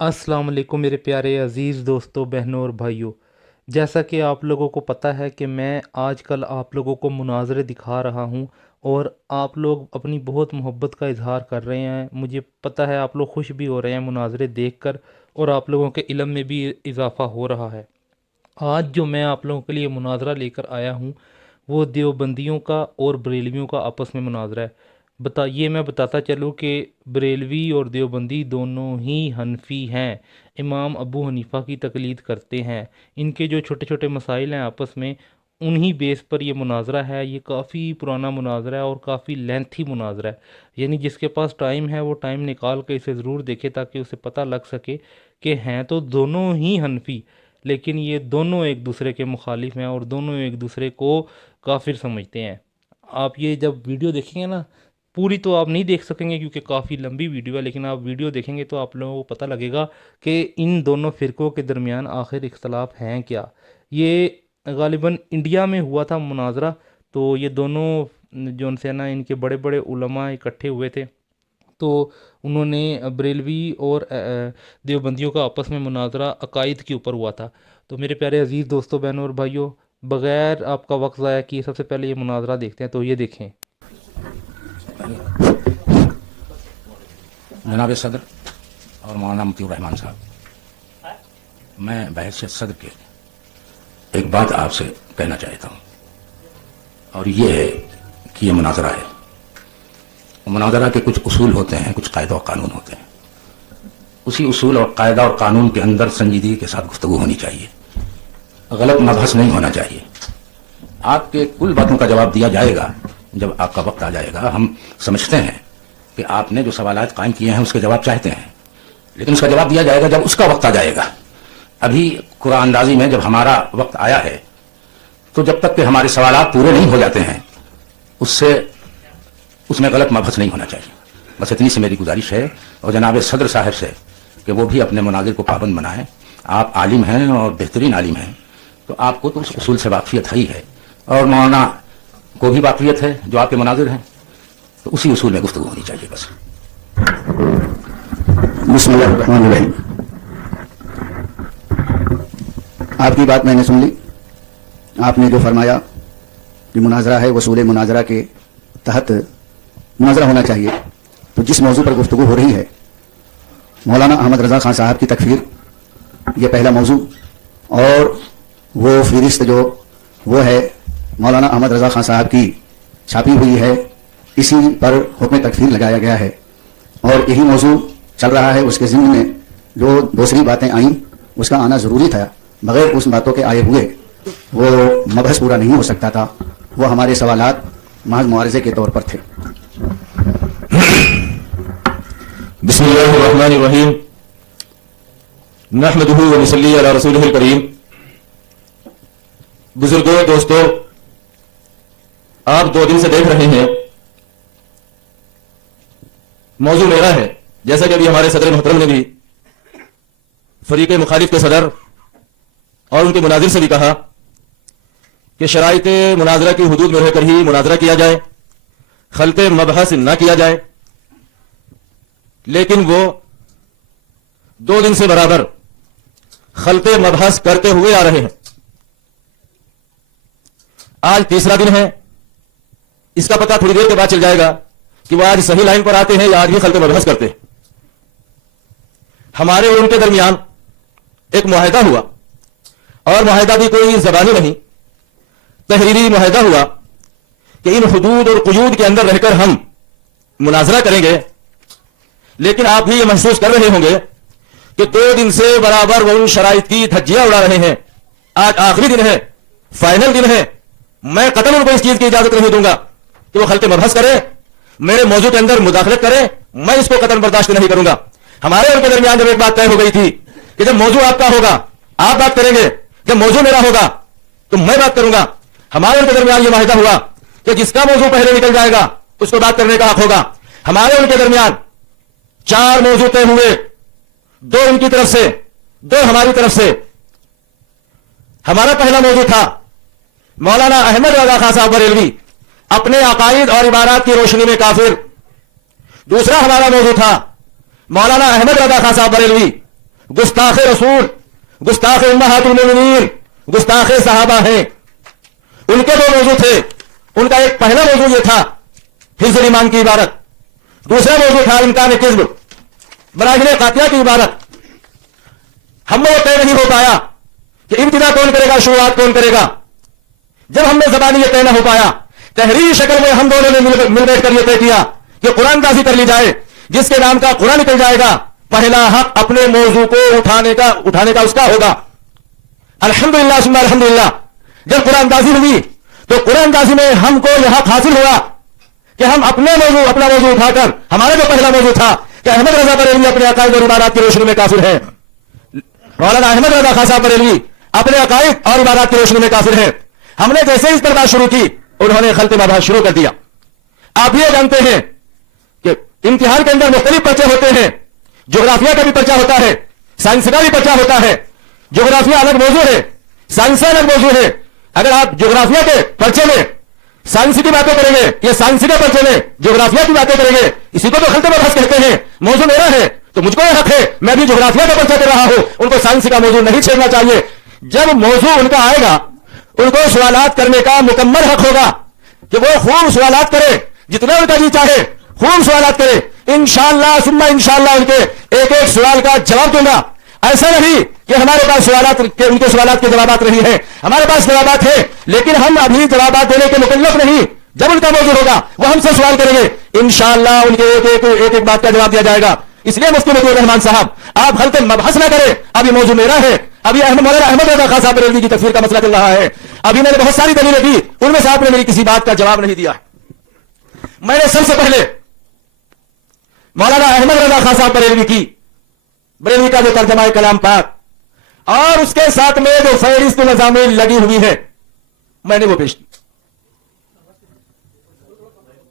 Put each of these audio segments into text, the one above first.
अस्सलाम वालेकुम मेरे प्यारे अज़ीज़ दोस्तों, बहनों और भाइयों। जैसा कि आप लोगों को पता है कि मैं आजकल आप लोगों को मुनाज़रे दिखा रहा हूँ और आप लोग अपनी बहुत मोहब्बत का इज़हार कर रहे हैं। मुझे पता है आप लोग खुश भी हो रहे हैं मुनाज़रे देखकर, और आप लोगों के इल्म में भी इजाफ़ा हो रहा है। आज जो मैं आप लोगों के लिए मुनाज़रा लेकर आया हूँ वो देवबंदियों का और बरेलवियों का आपस में मुनाज़रा है। ये मैं बताता चलूँ कि बरेलवी और देवबंदी दोनों ही हनफी हैं, इमाम अबू हनीफ़ा की तकलीद करते हैं। इनके जो छोटे छोटे मसाइल हैं आपस में, उन्हीं बेस पर ये मुनाज़रा है। ये काफ़ी पुराना मुनाज़रा है और काफ़ी लेंथी मुनाज़रा है। यानी जिसके पास टाइम है वो टाइम निकाल के इसे ज़रूर देखे ताकि उसे पता लग सके कि हैं तो दोनों ही हनफी, लेकिन ये दोनों एक दूसरे के मुखालिफ हैं और दोनों एक दूसरे को काफिर समझते हैं। आप ये जब वीडियो देखेंगे ना, पूरी तो आप नहीं देख सकेंगे क्योंकि काफ़ी लंबी वीडियो है, लेकिन आप वीडियो देखेंगे तो आप लोगों को पता लगेगा कि इन दोनों फ़िरक़ों के दरमियान आखिर इख्तलाफ हैं क्या। ये गालिबन इंडिया में हुआ था मुनाजरा। तो ये दोनों जो उनसे ना इनके बड़े बड़े उलमा इकट्ठे हुए थे, तो उन्होंने बरेलवी और देवबंदियों का आपस में मुनाजरा अकायद के ऊपर हुआ था। तो मेरे प्यारे अजीज़ दोस्तों, बहनों और भाइयों, बग़ैर आपका वक्त ज़ाया किए सबसे पहले ये मुनाजरा देखते हैं। तो ये देखें। जनाब सदर और मौलाना मतीउर रहमान साहब, मैं बहैसियत सदर के एक बात आपसे कहना चाहता हूँ, और ये है कि ये मुनाजरा है। मुनाजरा के कुछ उसूल होते हैं, कुछ कायदा और कानून होते हैं। उसी उसूल और कायदा और कानून के अंदर संजीदगी के साथ गुफ्तगू होनी चाहिए, गलत मबहस नहीं होना चाहिए। आपके कुल बातों का जवाब दिया जाएगा जब आपका वक्त आ जाएगा। हम समझते हैं कि आपने जो सवालात कायम किए हैं उसके जवाब चाहते हैं, लेकिन उसका जवाब दिया जाएगा जब उसका वक्त आ जाएगा। अभी कुरान अंदाजी में जब हमारा वक्त आया है, तो जब तक कि हमारे सवालात पूरे नहीं हो जाते हैं उसमें गलत मबहस नहीं होना चाहिए। बस इतनी सी मेरी गुजारिश है, और जनाब सदर साहब से कि वो भी अपने मुनाजिर को पाबंद बनाएं। आप आलिम हैं और बेहतरीन आलिम हैं, तो आपको तो उस उसूल से वाकफियत है है, और मौलाना को भी वाकफियत है जो आपके मुनाजिर हैं, तो उसी उसूल में गुफ्तगू होनी चाहिए बस। बिस्मिल्लाहिर्रहमानिर्रहीम। आपकी बात मैंने सुन ली। आपने जो फरमाया कि मुनाजरा है, वसूल मुनाजरा के तहत मुनाजरा होना चाहिए। तो जिस मौजू पर गुफ्तगू हो रही है, मौलाना अहमद रजा खान साहब की तकफीर, ये पहला मौजू, और वो फहरिस्त जो वो है मौलाना अहमद रजा खान साहब की छापी हुई है, इसी पर हुक्म तकफीर लगाया गया है, और यही मौजू चल रहा है। उसके ज़िम्न में जो दूसरी बातें आईं उसका आना ज़रूरी था। बगैर उस बातों के आए हुए वो मबहस पूरा नहीं हो सकता था। वो हमारे सवालात महज मुआरजे के तौर पर थे। बिस्मिल्लाहिर्रहमानिर्रहीम। नहमदुहु व नसल्ली अला रसूलिहिल करीम। बुजुर्गों, दोस्तों, आप 2 दिन से देख रहे हैं मौजू मेरा है। जैसा कि अभी हमारे सदर मोहतरम ने भी फरीक मुखालिफ के सदर और उनके मुनाजिर से भी कहा कि शराइत मुनाजरा की हुदूद में रहकर ही मुनाजरा किया जाए, खलते मबहस न किया जाए। लेकिन वो 2 दिन से बराबर खलते मबहस करते हुए आ रहे हैं। आज तीसरा दिन है। इसका पता थोड़ी देर के बाद चल जाएगा कि वो आज सही लाइन पर आते हैं या आज भी खलते मबहस करते हैं। हमारे और उनके दरमियान एक मुआहिदा हुआ, और मुआहिदा भी कोई जबानी नहीं, तहरीरी मुआहिदा हुआ कि इन हुदूद और कुयूद के अंदर रहकर हम मुनाजरा करेंगे। लेकिन आप भी ये महसूस कर रहे होंगे कि 2 दिन से बराबर वो उन शराइत की धज्जियां उड़ा रहे हैं। आज आखिरी दिन है, फाइनल दिन है। मैं कतई उनको इस चीज की इजाजत नहीं दूंगा कि वो खलते मबहस करे, मेरे मौजू के अंदर मुदाखलत करे। मैं इसको कतई बर्दाश्त नहीं करूंगा। हमारे और उनके दरमियान जब एक बात तय हो गई थी कि जब मौजू आपका होगा आप बात करेंगे, जब मौजू मेरा होगा तो मैं बात करूंगा। हमारे उनके दरमियान यह माहिदा हुआ कि जिसका मौजू पहले निकल जाएगा उसको बात करने का हक होगा। हमारे उनके दरमियान 4 मौजू तय हुए, 2 उनकी तरफ से, 2 हमारी तरफ से। हमारा पहला मौजू था मौलाना अहमद रजा खान साहब बरेलवी अपने अकायद और इबारात की रोशनी में काफिर। दूसरा हमारा मौजू था मौलाना अहमद रजा खान साहब बरेलवी गुस्ताख रसूल, गुस्ताख उम्महातुल मोमिनीन, गुस्ताख सहाबा हैं। उनके दो मौजू थे। उनका एक पहला मौजू ये था हिज़्र ईमान की इबारत, दूसरा मौजू था इम्कान किज़्ब, बराहिन कातिया की इबारत। हमें यह तय नहीं हो पाया कि इब्तिदा कौन करेगा, शुरुआत कौन करेगा। जब हमने ज़बानी यह तय न हो पाया, तहरीरी शक्ल में हम दोनों ने मिल बैठकर यह तय किया कि कुरानदाजी कर ली जाए। जिसके नाम का कुरान निकल जाएगा, पहला हक अपने मौजू को उठाने का उसका होगा। अल्हम्दुलिल्लाह सुम्मा अल्हम्दुलिल्लाह, जब कुरानदाजी हुई तो कुरानदाजी में हमको यह हक हासिल हुआ कि हम अपना मौजू उठाकर, हमारा जो पहला मौजू था कि अहमद रजा बरेलवी अपने अकायद और इबादत की रोशनी में काफिर है, मौलाना अहमद रजा खान साहब बरेलवी अपने अकायद और इबादत की रोशनी में काफिर है। हमने जैसे इस पर बात शुरू की, उन्होंने खल्त में बात शुरू कर दिया। आप ये जानते हैं कि इम्तिहान के अंदर मुख्तलिफ पर्चे होते हैं। ज्योग्राफिया का भी पर्चा होता है, साइंस का भी पर्चा होता है। ज्योग्राफिया अलग मौजू है, साइंस अलग मौजू है। अगर आप ज्योग्राफिया के पर्चे में साइंस की बातें करेंगे या साइंस के पर्चे में ज्योग्राफिया की बातें करेंगे, इसी को तो खल्त में बहस कहते हैं। मौजू मेरा है तो मुझको यह हक है, मैं भी ज्योग्राफिया का पर्चा दे रहा हूं, उनको साइंस का मौजू नहीं छेड़ना चाहिए। जब मौजू उनका आएगा, उनको सवालात करने का मुकम्मल हक होगा कि वो खूब सवालात करे, जितना उनका जी चाहे खूब सवालात करे। इंशाअल्लाह सुम्मा इंशाअल्लाह उनके एक एक सवाल का जवाब दूंगा। ऐसा नहीं कि हमारे पास उनके सवालात के जवाबात नहीं है, हमारे पास जवाबात है, लेकिन हम अभी जवाबात देने के मुकल्लफ नहीं। जब उनका मौजू होगा वो हमसे सवाल करेंगे, इंशाअल्लाह उनके एक एक बात का जवाब दिया जाएगा। इसलिए मुफ्ती मतीउर रहमान साहब, आप खल्त मबहस ना करें। अभी मौजू मेरा है, अभी मौलाना अहमद रजा खान साहब बरेलवी की तकफीर का मसला चल रहा है। अभी मैंने बहुत सारी दलीलें दी, उनमें से आपने मेरी किसी बात का जवाब नहीं दिया। मैंने सबसे पहले मौलाना अहमद रजा खान साहब बरेलवी का जो तर्जमा कलाम पाक और उसके साथ में जो फहरिस्त नज़ामीन लगी हुई है, मैंने वो पेश की।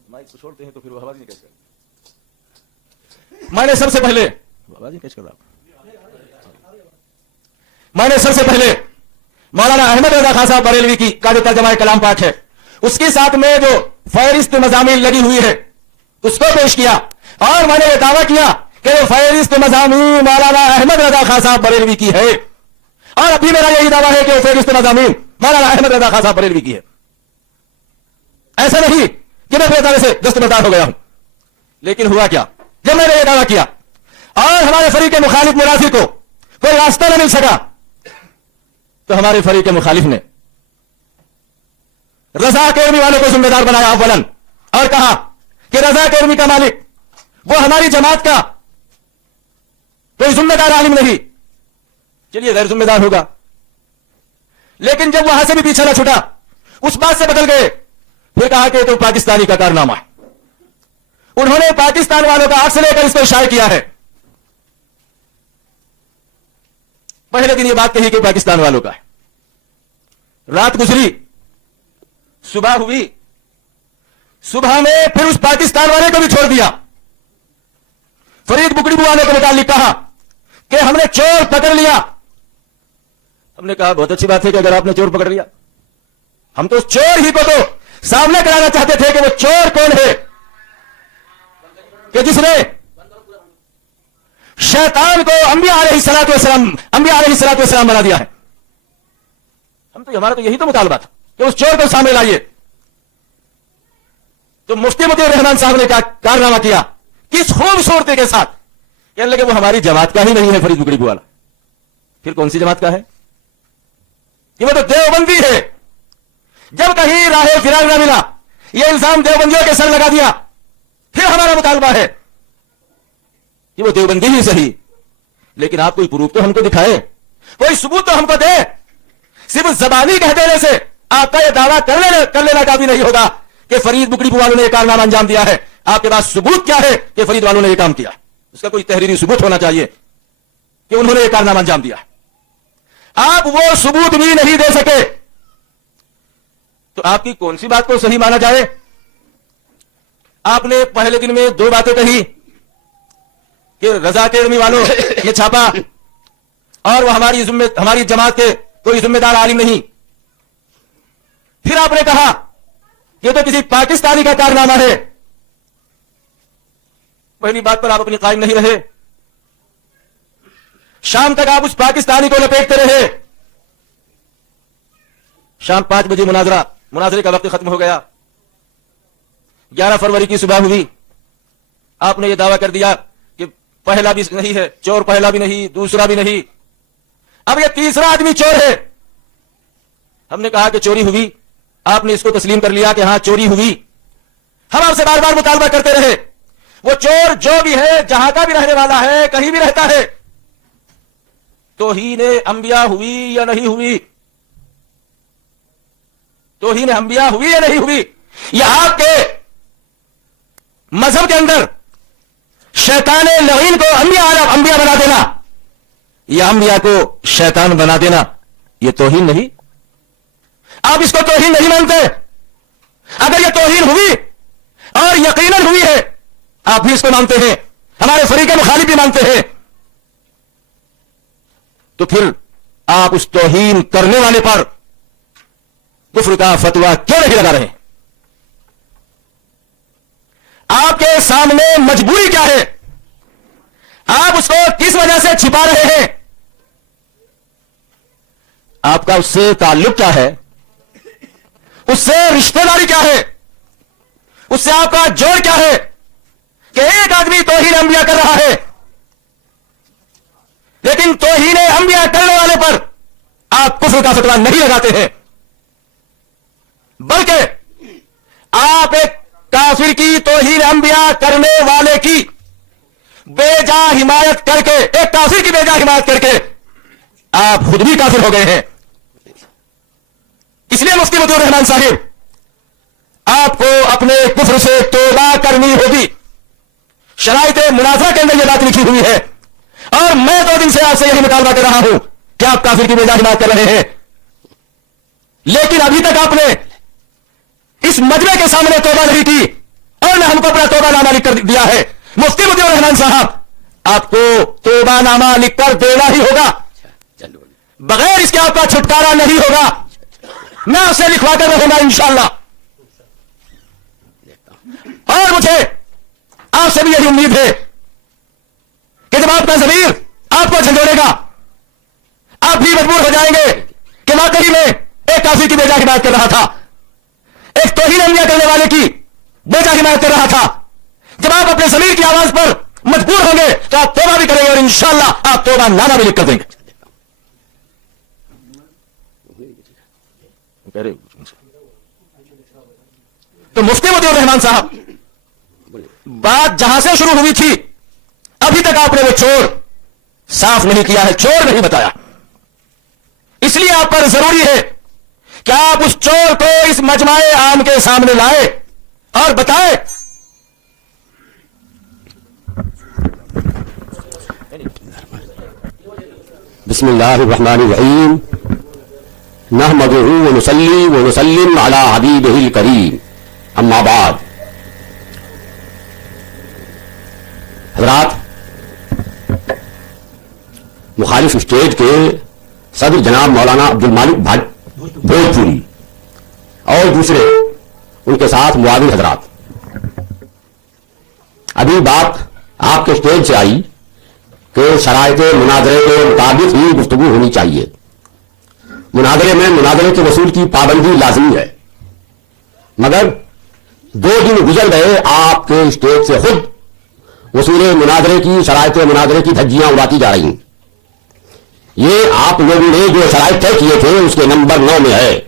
माइक को छोड़ते हैं तो फिर वो आवाज नहीं कैसे। मैंने सबसे पहले मौलाना अहमद रजा खान साहब बरेलवी का जो तर्जमा कलाम पाक है, उसके साथ में जो फहरिस्त मज़ामीन लगी हुई है, उसको पेश किया। और मैंने ये दावा किया कि वो फहरिस्त मज़ामीन मौलाना अहमद रजा खान साहब बरेलवी की है। और अभी मेरा यही दावा है कि वो फहरिस्त मज़ामीन मौलाना अहमद रजा खान साहब बरेलवी की है। ऐसा नहीं कि मैं अपने दावे से दस्तबरदार हो गया हूं, लेकिन हुआ क्या, जब मैंने ये दावा किया और हमारे फरीक मुखालिफ मुनाफिर को कोई रास्ता न मिल सका, तो हमारे फरीक मुखालिफ ने रजा अकेडमी वालों को जिम्मेदार बनाया अव्वलन, और कहा कि रजा अकेडमी का मालिक वो हमारी जमात का कोई जिम्मेदार आलिम नहीं, चलिए गैर जिम्मेदार होगा। लेकिन जब वहां से भी पीछे न छूटा, उस बात से बदल गए, फिर कहा कि तो पाकिस्तानी का कारनामा है। उन्होंने पाकिस्तान वालों का हाथ से लेकर इसको शाये किया है। पहले दिन ये बात कही कि पाकिस्तान वालों का है, रात गुजरी, सुबह हुई, सुबह में फिर उस पाकिस्तान वाले को भी छोड़ दिया। फरीद बुकड़ी वाले के मुतालिक कहा कि हमने चोर पकड़ लिया। हमने कहा बहुत अच्छी बात है कि अगर आपने चोर पकड़ लिया, हम तो उस चोर ही को तो सामने कराना चाहते थे कि वो चोर कौन है कि जिसने शैतान को अंबिया अलैहिस्सलातु वस्सलाम बना दिया है। हम तो हमारा तो यही तो मुतालबा था कि उस चोर को सामने लाइए। तो मुफ्ती मतीउर रहमान साहब ने कारनामा किया किस खूबसूरती के साथ, कहने लगे वो हमारी जमात का ही नहीं है फरीद बुकड़ी वाला। फिर कौन सी जमात का है कि वो तो देवबंदी है। जब कहीं राहे फिराग ना मिला, ये इल्जाम देवबंदियों के सर लगा दिया। फिर हमारा मुतालबा है कि वो देवबंदी ही सही, लेकिन आप कोई प्रूफ तो हमको दिखाए, कोई सबूत तो हमको दे। सिर्फ जबानी कह देने से आपका यह दावा कर लेना काफी नहीं होगा कि फरीद बुकड़ी वालों ने यह कारनामा अंजाम दिया है। आपके पास सबूत क्या है कि फरीद वालों ने यह काम किया? उसका कोई तहरीरी सबूत होना चाहिए कि उन्होंने यह कारनामा अंजाम दिया। आप वो सबूत भी नहीं दे सके, तो आपकी कौन सी बात को सही माना जाए? आपने पहले दिन में दो बातें कही कि रजा अकेडमी वालों ने छापा और वो हमारी जमात के कोई जिम्मेदार आलिम नहीं। फिर आपने कहा ये तो किसी पाकिस्तानी का कारनामा है। पहली बात पर आप अपनी कायम नहीं रहे। شام تک آپ اس پاکستانی کو لپیٹتے رہے. شام 5 بجے مناظرے کا وقت ختم ہو گیا. 11 فروری کی صبح ہوئی. آپ نے یہ دعویٰ کر دیا کہ پہلا بھی نہیں ہے چور، پہلا بھی نہیں، دوسرا بھی نہیں، اب یہ تیسرا آدمی چور ہے. ہم نے کہا کہ چوری ہوئی. آپ نے اس کو تسلیم کر لیا کہ ہاں چوری ہوئی. ہم آپ سے بار بار مطالبہ کرتے رہے، وہ چور جو بھی ہے، جہاں کا بھی رہنے والا ہے، کہیں بھی رہتا ہے، توہین انبیاء ہوئی یا نہیں ہوئی؟ توہین انبیاء ہوئی یا نہیں ہوئی؟ یہ آپ کے مذہب کے اندر شیطان لعین کو انبیاء بنا دینا یا انبیاء کو شیطان بنا دینا، یہ توہین نہیں؟ آپ اس کو توہین نہیں مانتے؟ اگر یہ توہین ہوئی اور یقیناً ہوئی ہے، آپ بھی اس کو مانتے ہیں، ہمارے فریق مخالف بھی مانتے ہیں، تو پھر آپ اس توہین کرنے والے پر کفر کا فتویٰ کیوں نہیں لگا رہے؟ آپ کے سامنے مجبوری کیا ہے؟ آپ اس کو کس وجہ سے چھپا رہے ہیں؟ آپ کا اس سے تعلق کیا ہے؟ اس سے رشتہ داری کیا ہے؟ اس سے آپ کا جوڑ کیا ہے کہ ایک آدمی توہین انبیاء کر رہا ہے، لیکن توہین انبیاء کرنے والے پر آپ کفر کا فتویٰ نہیں لگاتے ہیں، بلکہ آپ ایک کافر کی توہین انبیاء کرنے والے کی بے جا حمایت کر کے، ایک کافر کی بے جا حمایت کر کے آپ خود بھی کافر ہو گئے ہیں. اس لیے مفتی مطیع الرحمان صاحب، آپ کو اپنے کفر سے توبہ کرنی ہوگی. شرائط مناظرہ کے اندر یہ بات لکھی ہوئی ہے، اور میں 2 دن سے آپ سے یہی مطالبہ کر رہا ہوں کہ آپ کافر کی بے جا حمایت کر رہے ہیں، لیکن ابھی تک آپ نے اس مجمع کے سامنے توبہ نہیں کی اور نہ ہم کو اپنا توبہ نامہ لکھ کر دیا ہے. مفتی مطیع الرحمان صاحب، آپ کو توبہ نامہ لکھ کر دینا ہی ہوگا، بغیر اس کے آپ کا چھٹکارا نہیں ہوگا. میں آپ سے لکھوا کر رہوں گا انشاءاللہ، اور مجھے آپ سے بھی یہی امید ہے کہ جب آپ کا ضمیر آپ کو جھنجھوڑے گا، آپ بھی مجبور ہو جائیں گے کہ واقعی میں ایک کافر کی بے جا حمایت کر رہا تھا، ایک توہین انبیاء کرنے والے کی بے جا حمایت کر رہا تھا. جب آپ اپنے ضمیر کی آواز پر مجبور ہوں گے تو آپ توبہ بھی کریں گے، اور انشاءاللہ آپ توبہ نامہ بھی لکھ کر دیں گے. تو مفتی مطیع الرحمان صاحب، بات جہاں سے شروع ہوئی تھی ابھی تک آپ نے وہ چور صاف نہیں کیا ہے، چور نہیں بتایا. اس لیے آپ پر ضروری ہے کہ آپ اس چور کو اس مجمع عام کے سامنے لائے اور بتائے. بسم اللہ الرحمن الرحیم نحمدہ ونصلی ونسلم علی حبیبہ الکریم، اما بعد. حضرات، مخالف اسٹیٹ کے صدر جناب مولانا عبد المالک بھوجپوری اور دوسرے ان کے ساتھ معاون حضرات، ابھی بات آپ کے اسٹیج سے آئی کہ شرائط مناظرے کے مطابق ہی گفتگو ہونی چاہیے. مناظرے میں مناظرے کے وصول کی پابندی لازمی ہے، مگر 2 دن گزر گئے آپ کے اسٹیج سے خود وصول مناظرے کی، شرائط مناظرے کی دھجیاں اڑاتی جا رہی ہیں. یہ آپ لوگوں نے جو شرائط طے کیے تھے اس کے نمبر 9 میں ہے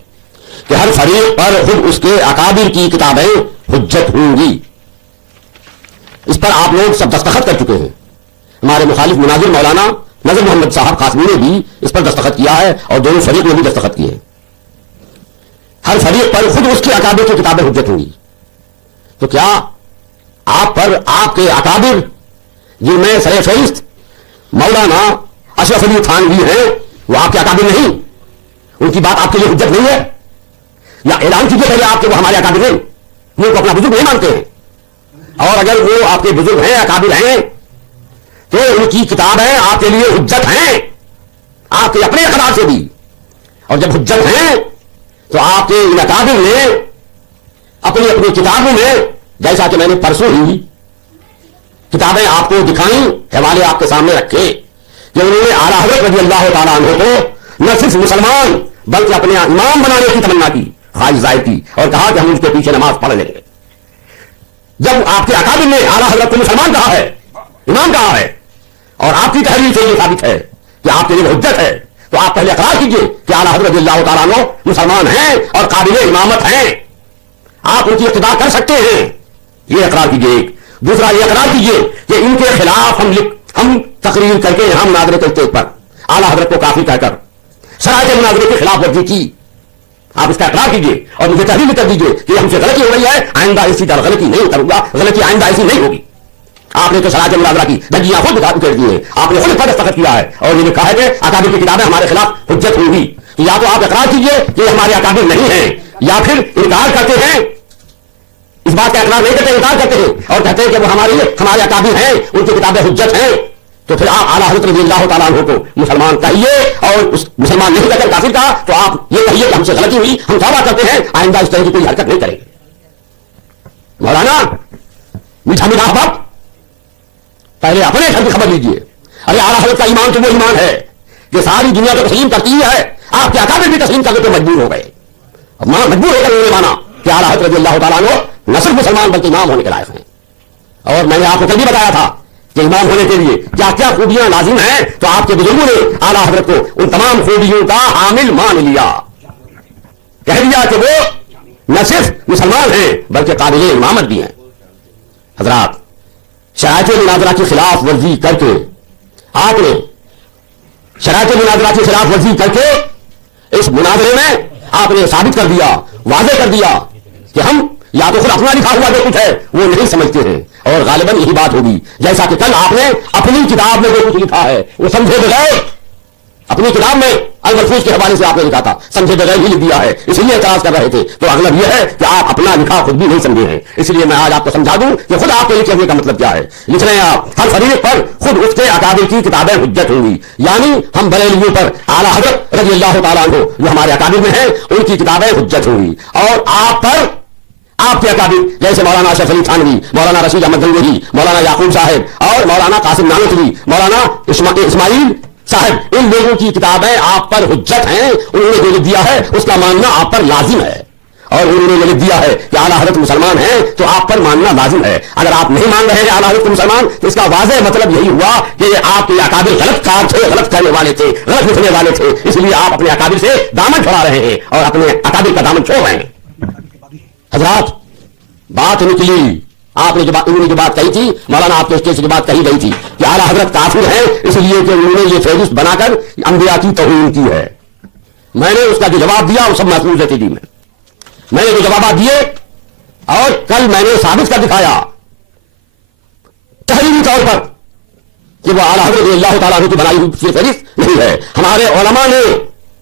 کہ ہر فریق پر خود اس کے اکابر کی کتابیں حجت ہوں گی. اس پر آپ لوگ سب دستخط کر چکے ہیں. ہمارے مخالف مناظر مولانا نظر محمد صاحب قاسمی نے بھی اس پر دستخط کیا ہے اور دونوں فریق نے بھی دستخط کیے ہیں. ہر فریق پر خود اس کے اکابر کی کتابیں حجت ہوں گی. تو کیا آپ پر آپ کے اکابر جن میں سر فہرست مولانا اشرف علی تھانوی ہیں وہ آپ کے اکابر نہیں؟ ان کی بات آپ کے لیے حجت نہیں ہے؟ یا اعلان کیجیے پہلے آپ کے وہ ہمارے اکابر نہیں، وہ کو اپنا بزرگ نہیں مانتے ہیں، اور اگر وہ آپ کے بزرگ ہیں، اکابر ہیں، تو ان کی کتابیں آپ کے لیے حجت ہیں، آپ کے اپنے اقدار سے بھی. اور جب حجت ہیں تو آپ کے ان اکابر نے اپنی اپنی کتابوں میں، جیسا کہ میں نے پرسوں ہی کتابیں آپ کو دکھائیں، حوالے آپ کے سامنے رکھے کہ انہوں نے आला हजरत रजी अल्लाह ताला अन्हु को न सिर्फ मुसलमान बल्कि अपने इमाम बनाने की तमन्ना की, ख्वाहिश जाहिर की और कहा कि हम उसके पीछे नमाज पढ़ लेंगे। जब आपके अकाबिर ने आला हजरत को मुसलमान कहा है, इमाम कहा है, और आपकी तहरीर से ये साबित है कि आपके लिए हुज्जत है, तो आप पहले इकरार कीजिए कि आला हजरत रजी अल्लाह ताला अन्हु मुसलमान हैं और काबिल इमामत हैं, आप उनकी इक्तिदा कर सकते हैं, ये इकरार कीजिए। एक दूसरा ये इकरार कीजिए कि इनके खिलाफ हम तकरीर करके यहां मुनाजरे के स्टेज पर आला हजरत को काफी कहकर शरायत मुनाजरे की खिलाफ वर्जी की, आप इसका इकरार कीजिए और मुझे तहरीर कर दीजिए कि हमसे गलती हो रही है, आइंदा इसी तरह गलती नहीं करूंगा, गलती आइंदा ऐसी नहीं होगी। आपने तो शरायत मुनाजरा की धज्जियां खुद कर दी है, आपने खुद पर दस्तखत किया है और ये कहा है कि अकाबिर की किताबें हमारे खिलाफ हुज्जत होगी। तो या तो आप इकरार कीजिए कि हमारे अकाबिर नहीं है, या फिर इनकार करते हैं, इस बात का इकरार नहीं करते, इनकार करते हैं और कहते हैं कि वो हमारे अकाबिर हैं, उनकी किताबें हुज्जत हैं। तो फिर आप आला हजरत रज़ी अल्लाह ताला अन्हु को मुसलमान कहिए और उस मुसलमान नहीं कहकर काफिर कहा, तो आप ये कहिए कि हमसे गलती हुई, हम तौबा करते हैं, आइंदा इस तरह की कोई हरकत नहीं करेंगे। मौलाना मीठा मीठा अहबाब, पहले अपने घर की खबर लीजिए। अरे आला हजरत का ईमान तो वो ईमान है कि सारी दुनिया को तस्लीम करती है, आपके अकाबिर भी तस्लीम करने को मजबूर हो गए, मजबूर होकर उन्होंने माना कि आला हजरत रज़ी अल्लाह ताला अन्हु न सिर्फ मुसलमान बल्कि इमाम होने के लायक हैं। और मैंने आपको कल भी बताया था कि इमाम होने के लिए क्या क्या खूबियां लाजिम हैं, तो आपके बुजुर्गों ने आला हजरत को उन तमाम खूबियों का हामिल मान लिया, कह दिया कि वो न सिर्फ मुसलमान हैं बल्कि काबिल इमामत भी हैं। हजरात, शरायत मुनाजरा की खिलाफ वर्जी करके आपने शरायत मुनाजरा की खिलाफ वर्जी करके इस मुनाजरे में आपने साबित कर दिया, वाज़ेह कर दिया कि हम या तो खुद अपना लिखा हुआ जो कुछ है वो नहीं समझते हैं, और गालिबन यही बात होगी जैसा कि कल आपने अपनी किताब में जो कुछ लिखा है वो समझे बगैर, अपनी किताब में अल-मलफूज के हवाले से आपने लिखा था, समझे बगैर ही लिख दिया है, इसलिए एतराज कर रहे थे। तो अगलब यह है कि आप अपना लिखा खुद भी नहीं समझे हैं, इसलिए मैं आज आपको समझा दूं कि खुद आपके लिखे हुए का मतलब क्या है। लिख रहे हैं आप, हर फरीक पर खुद उसके अकाबिर की किताबें हुज्जत होंगी, यानी हम बरेलवियों पर आला हजरत रज़ी अल्लाह ताला अन्हु जो हमारे अकाबिर में हैं उनकी किताबें हुज्जत होंगी, और आप पर आपके अकाबिर जैसे मौलाना अशरफ अली थानवी, मौलाना रशीद अहमद गंगोही, मौलाना याकूब साहब और मौलाना कासिम नानोतवी, मौलाना इस्माइल साहब, इन लोगों की किताबें आप पर हुज्जत हैं। उन्होंने जो लिख दिया है उसका मानना आप पर लाजिम है, और उन्होंने जो लिख दिया है कि आला हजरत मुसलमान हैं तो आप पर मानना लाजिम है। अगर आप नहीं मान रहे हैं आला हजरत मुसलमान, तो इसका वाज़ेह मतलब यही हुआ कि आपके अकाबिर गलत कार थे, गलत करने वाले थे, गलत लिखने वाले थे, इसलिए आप अपने अकाबिर से दामन छुड़ा रहे हैं और अपने अकाबिर का दामन छोड़ रहे हैं। हजरात, बात निकली, आपने उन्होंने जो बात कही थी, मौलाना आपके स्टेज की बात कही गई थी कि आला हजरत काफिर हैं इसलिए कि उन्होंने ये फेरिस्त बनाकर अंबिया की तौहीन की है। मैंने उसका जो जवाब दिया वो सब महफूज है टीवी में, मैंने जो जवाब दिए और कल मैंने साबित कर दिखाया तहरीरी तौर पर कि वो आला हजरत अल्लाह ताला की बनाई हुई फेरिस्त नहीं है। हमारे उलमा ने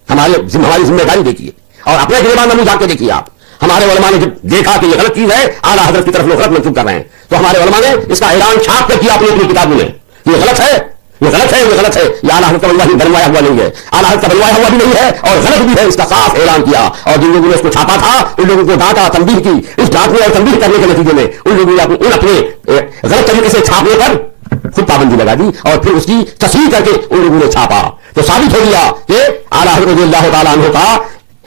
हमारी जिम्मेदारी देखी है और अपने गिरबान में जाके देखिए आप, हमारे उलमा ने जब देखा कि ये गलत चीज है, आला हजरत की तरफ लोग गलत मंसूब कर रहे हैं, तो हमारे उलमा ने इसका ऐलान छाप कर किया अपनी किताबों में, ये गलत है, ये गलत है, ये गलत है, ये आला हजरत का बनवाया हुआ नहीं है, आला हजरत का बनवाया हुआ भी नहीं है और गलत भी है, इसका साफ ऐलान किया। और जिन लोगों ने इसको छापा था उन लोगों को डांटा, तंबीह की, इस डांटने और तंबीह करने के नतीजे में उन लोगों ने उन अपने गलत तरीके से छापने पर खुद पाबंदी लगा दी और फिर उसकी तस्वीर करके उन लोगों ने छापा। तो साबित हो गया कि आला हजरत अल्लाह ताला अन्हु का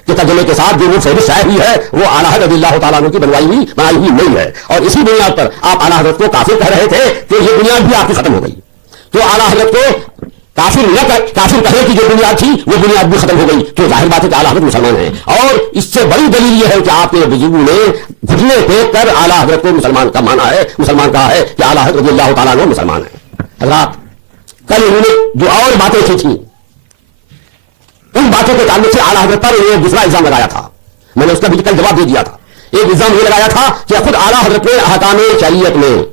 कि तर्जुमे के साथ जो वो फेरिस्त शायद हुई है वो आला हजरत अल्लाह ताला अन्हु की बनाई हुई नहीं है, और इसी बुनियाद पर आप आला हजरत को काफिर कह रहे थे कि ये बुनियाद भी आपकी खत्म हो गई। तो आला हजरत को काफिर कहने की जो बुनियाद थी वो बुनियाद भी खत्म हो गई, तो जाहिर बात है कि आला हजरत मुसलमान है। और इससे बड़ी दलील यह है कि आपके बुजुर्गों ने घुटने टेक कर आला हजरत को मुसलमान का माना है, मुसलमान कहा है कि आला हजरत अल्लाह ताला अन्हु मुसलमान है। हजरात, कल उन्होंने जो और बातें की थी उन बातों के ताल्लुक से आला हजरत पर एक दूसरा इल्जाम लगाया था, मैंने उसका भी कल जवाब दे दिया था। एक इल्जाम ये लगाया था कि खुद आला हजरत ने अहकाम शरीयत में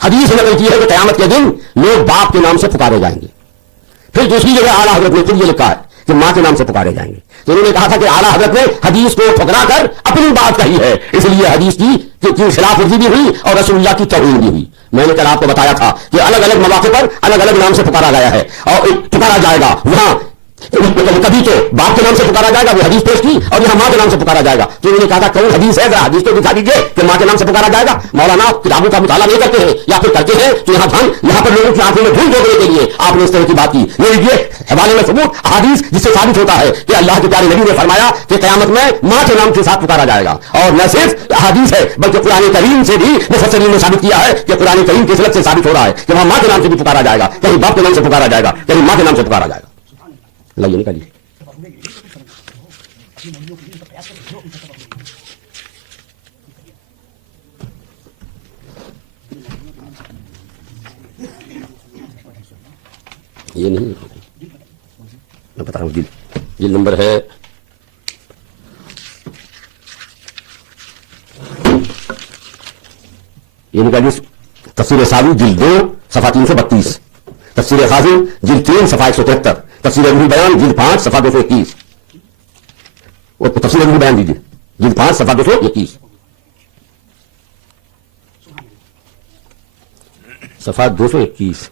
हदीस नकल की है कि क़यामत के दिन लोग बाप के नाम से पुकारे जाएंगे। फिर दूसरी जगह आला हजरत ने खुद ये लिखा है कि मां के नाम से पुकारे जाएंगे। तो उन्होंने कहा था कि आला हजरत ने हदीस को ठुकरा कर अपनी बात कही है, इसलिए हदीस की खिलाफ वर्जी भी हुई और रसूलुल्लाह की तौहीन भी हुई। मैंने कल आपको बताया था कि अलग अलग मौके पर अलग अलग नाम से पुकारा गया है और पुकारा जाएगा, वहां کبھی تو باپ کے نام سے پکارا جائے گا، وہ حدیث پیش کی، اور یہاں ماں کے نام سے پکارا جائے گا. تو انہوں نے کہا تھا کون حدیث ہے، ذرا حدیث کو دکھا دیجیے کہ ماں کے نام سے پکارا جائے گا. مولانا کتابوں کا مطالعہ نہیں کرتے ہیں، یا پھر کرتے ہیں تو یہاں پر لوگوں کی آنکھوں میں دھول ڈالنے کے لیے آپ نے اس طرح کی بات کی. یہ حوالے میں ثبوت حدیث جس سے ثابت ہوتا ہے کہ اللہ کے پیارے نبی نے فرمایا کہ قیامت میں ماں کے نام کے ساتھ پکارا جائے گا. اور نہ صرف حدیث ہے بلکہ قرآن کریم سے بھی مفسرین نے ثابت کیا ہے کہ قرآن کریم کی صنعت سے ثابت ہو رہا ہے کہ وہاں ماں کے نام سے بھی پکارا جائے گا، کہیں باپ کے نام سے پکارا جائے گا، کہیں ماں کے نام سے پکارا جائے گا. لائیے نکالیے. یہ نہیں میں بتا رہا ہوں، جلد نمبر ہے یہ نکالیے. تفسیر ساوی جلد 2 صفحہ 332، تفسیر خازن جلد 3 صفحہ 173، تفسیر روح بیان جلد 5 صفحہ 221. تفسیر روح بیان دیجیے جلد 5 صفحہ 221، صفحہ 221.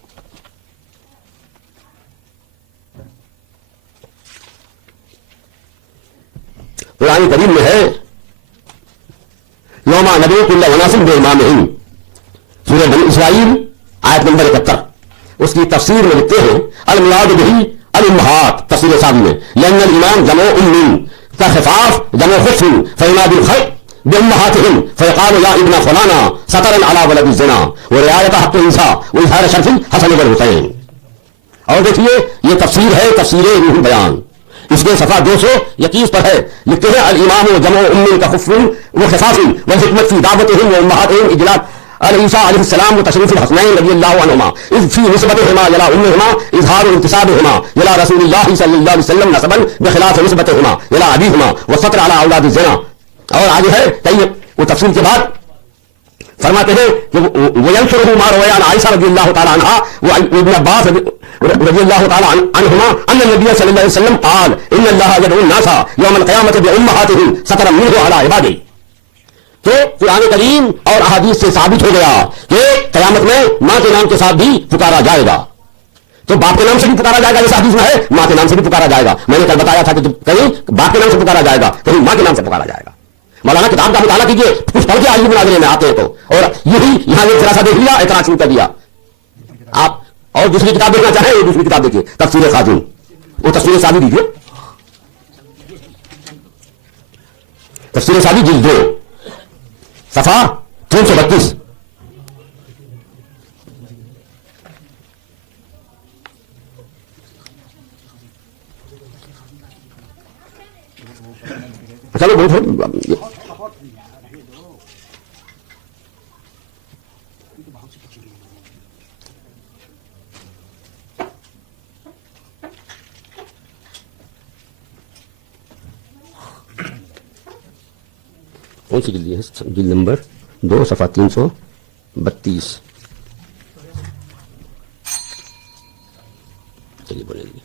قرآن کریم میں ہے یوم نبی کل وناسم بامامہم، سورہ بنی اسرائیل آیت نمبر 71. اس کی تفسیر میں لکھتے ہیں المراد بہ الامہات، تفسیر ساوی میں، لأن الإمام جمع أم كخفاف جمع خف فينادي الخلق بأمهاتهم فيقال يا ابن فلانا سطرا على ولد الزنا ورعاية حق الإنساء وإظهار شرف الحسن والحسين. اور دیکھیے یہ تفسیر ہے تفسیر روح بیان، اس کے صفحہ 221 پر ہے، لکھتے ہیں الامام جمع ام كخف وخفاف والحکمت في دعوتهم وامهاتهم اجلال عیسیٰ علیہ السلام و تشریف الحسنین رضی اللہ عنہما اذ فی نسبتہما الى امہما اظہار انتسابہما الى رسول اللہ صلی اللہ علیہ وسلم نسبا بخلاف نسبتہما الى ابیہما والسطر علی اولاد الزنا. اور آگے ہے کئی وہ تفصیل کے بعد فرماتے ہیں کہ وینشرہ ما روی عن عائشہ رضی اللہ تعالی عنہا وابن عباس رضی اللہ تعالی عنہما ان النبی صلی اللہ علیہ وسلم قال ان اللہ يدعو الناس یوم القیامۃ بامہاتہم سطرا منہ علی عبادہ. تو قرآن کریم اور احادیث سے ثابت ہو گیا کہ قیامت میں ماں کے نام کے ساتھ بھی پکارا جائے گا. تو باپ کے نام سے بھی پکارا جائے گا جیسے حدیث میں ہے، ماں کے نام سے بھی پکارا جائے گا. میں نے کل بتایا تھا کہ کہیں باپ کے نام سے پکارا جائے گا، کہیں ماں کے نام سے پکارا جائے گا. مولانا کتاب کا مطالعہ کیجیے، کچھ پڑھ کے آئیے مناظرے میں آتے ہیں تو. اور یہی یہاں ایک ذرا سا دیکھ لیا، اعتراض شروع کر دیا. آپ اور دوسری کتاب دیکھنا چاہیں وہ دوسری کتاب دیکھیے، تفسیر خازن، وہ تفسیر ساوی دیجیے، تفسیر ساوی جلد 2 صفحہ 332. چلو بہت کون سی جلدی ہے؟ جلد نمبر 2 صفحہ 332. چلیے بولے گی.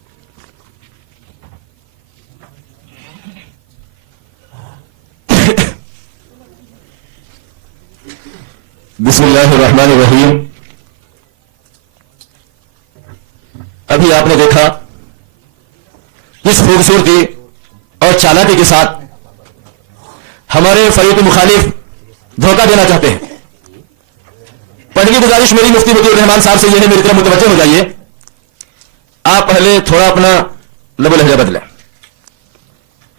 بسم اللہ الرحمن الرحیم. ابھی آپ نے دیکھا کس خوبصورتی اور چالاکی کے ساتھ ہمارے فریق مخالف دھوکہ دینا چاہتے ہیں. پہلی گزارش میری مفتی مطیع الرحمان صاحب سے یہ ہے، میری طرف متوجہ ہو جائیے. آپ پہلے تھوڑا اپنا لب و لہجہ بدلیں.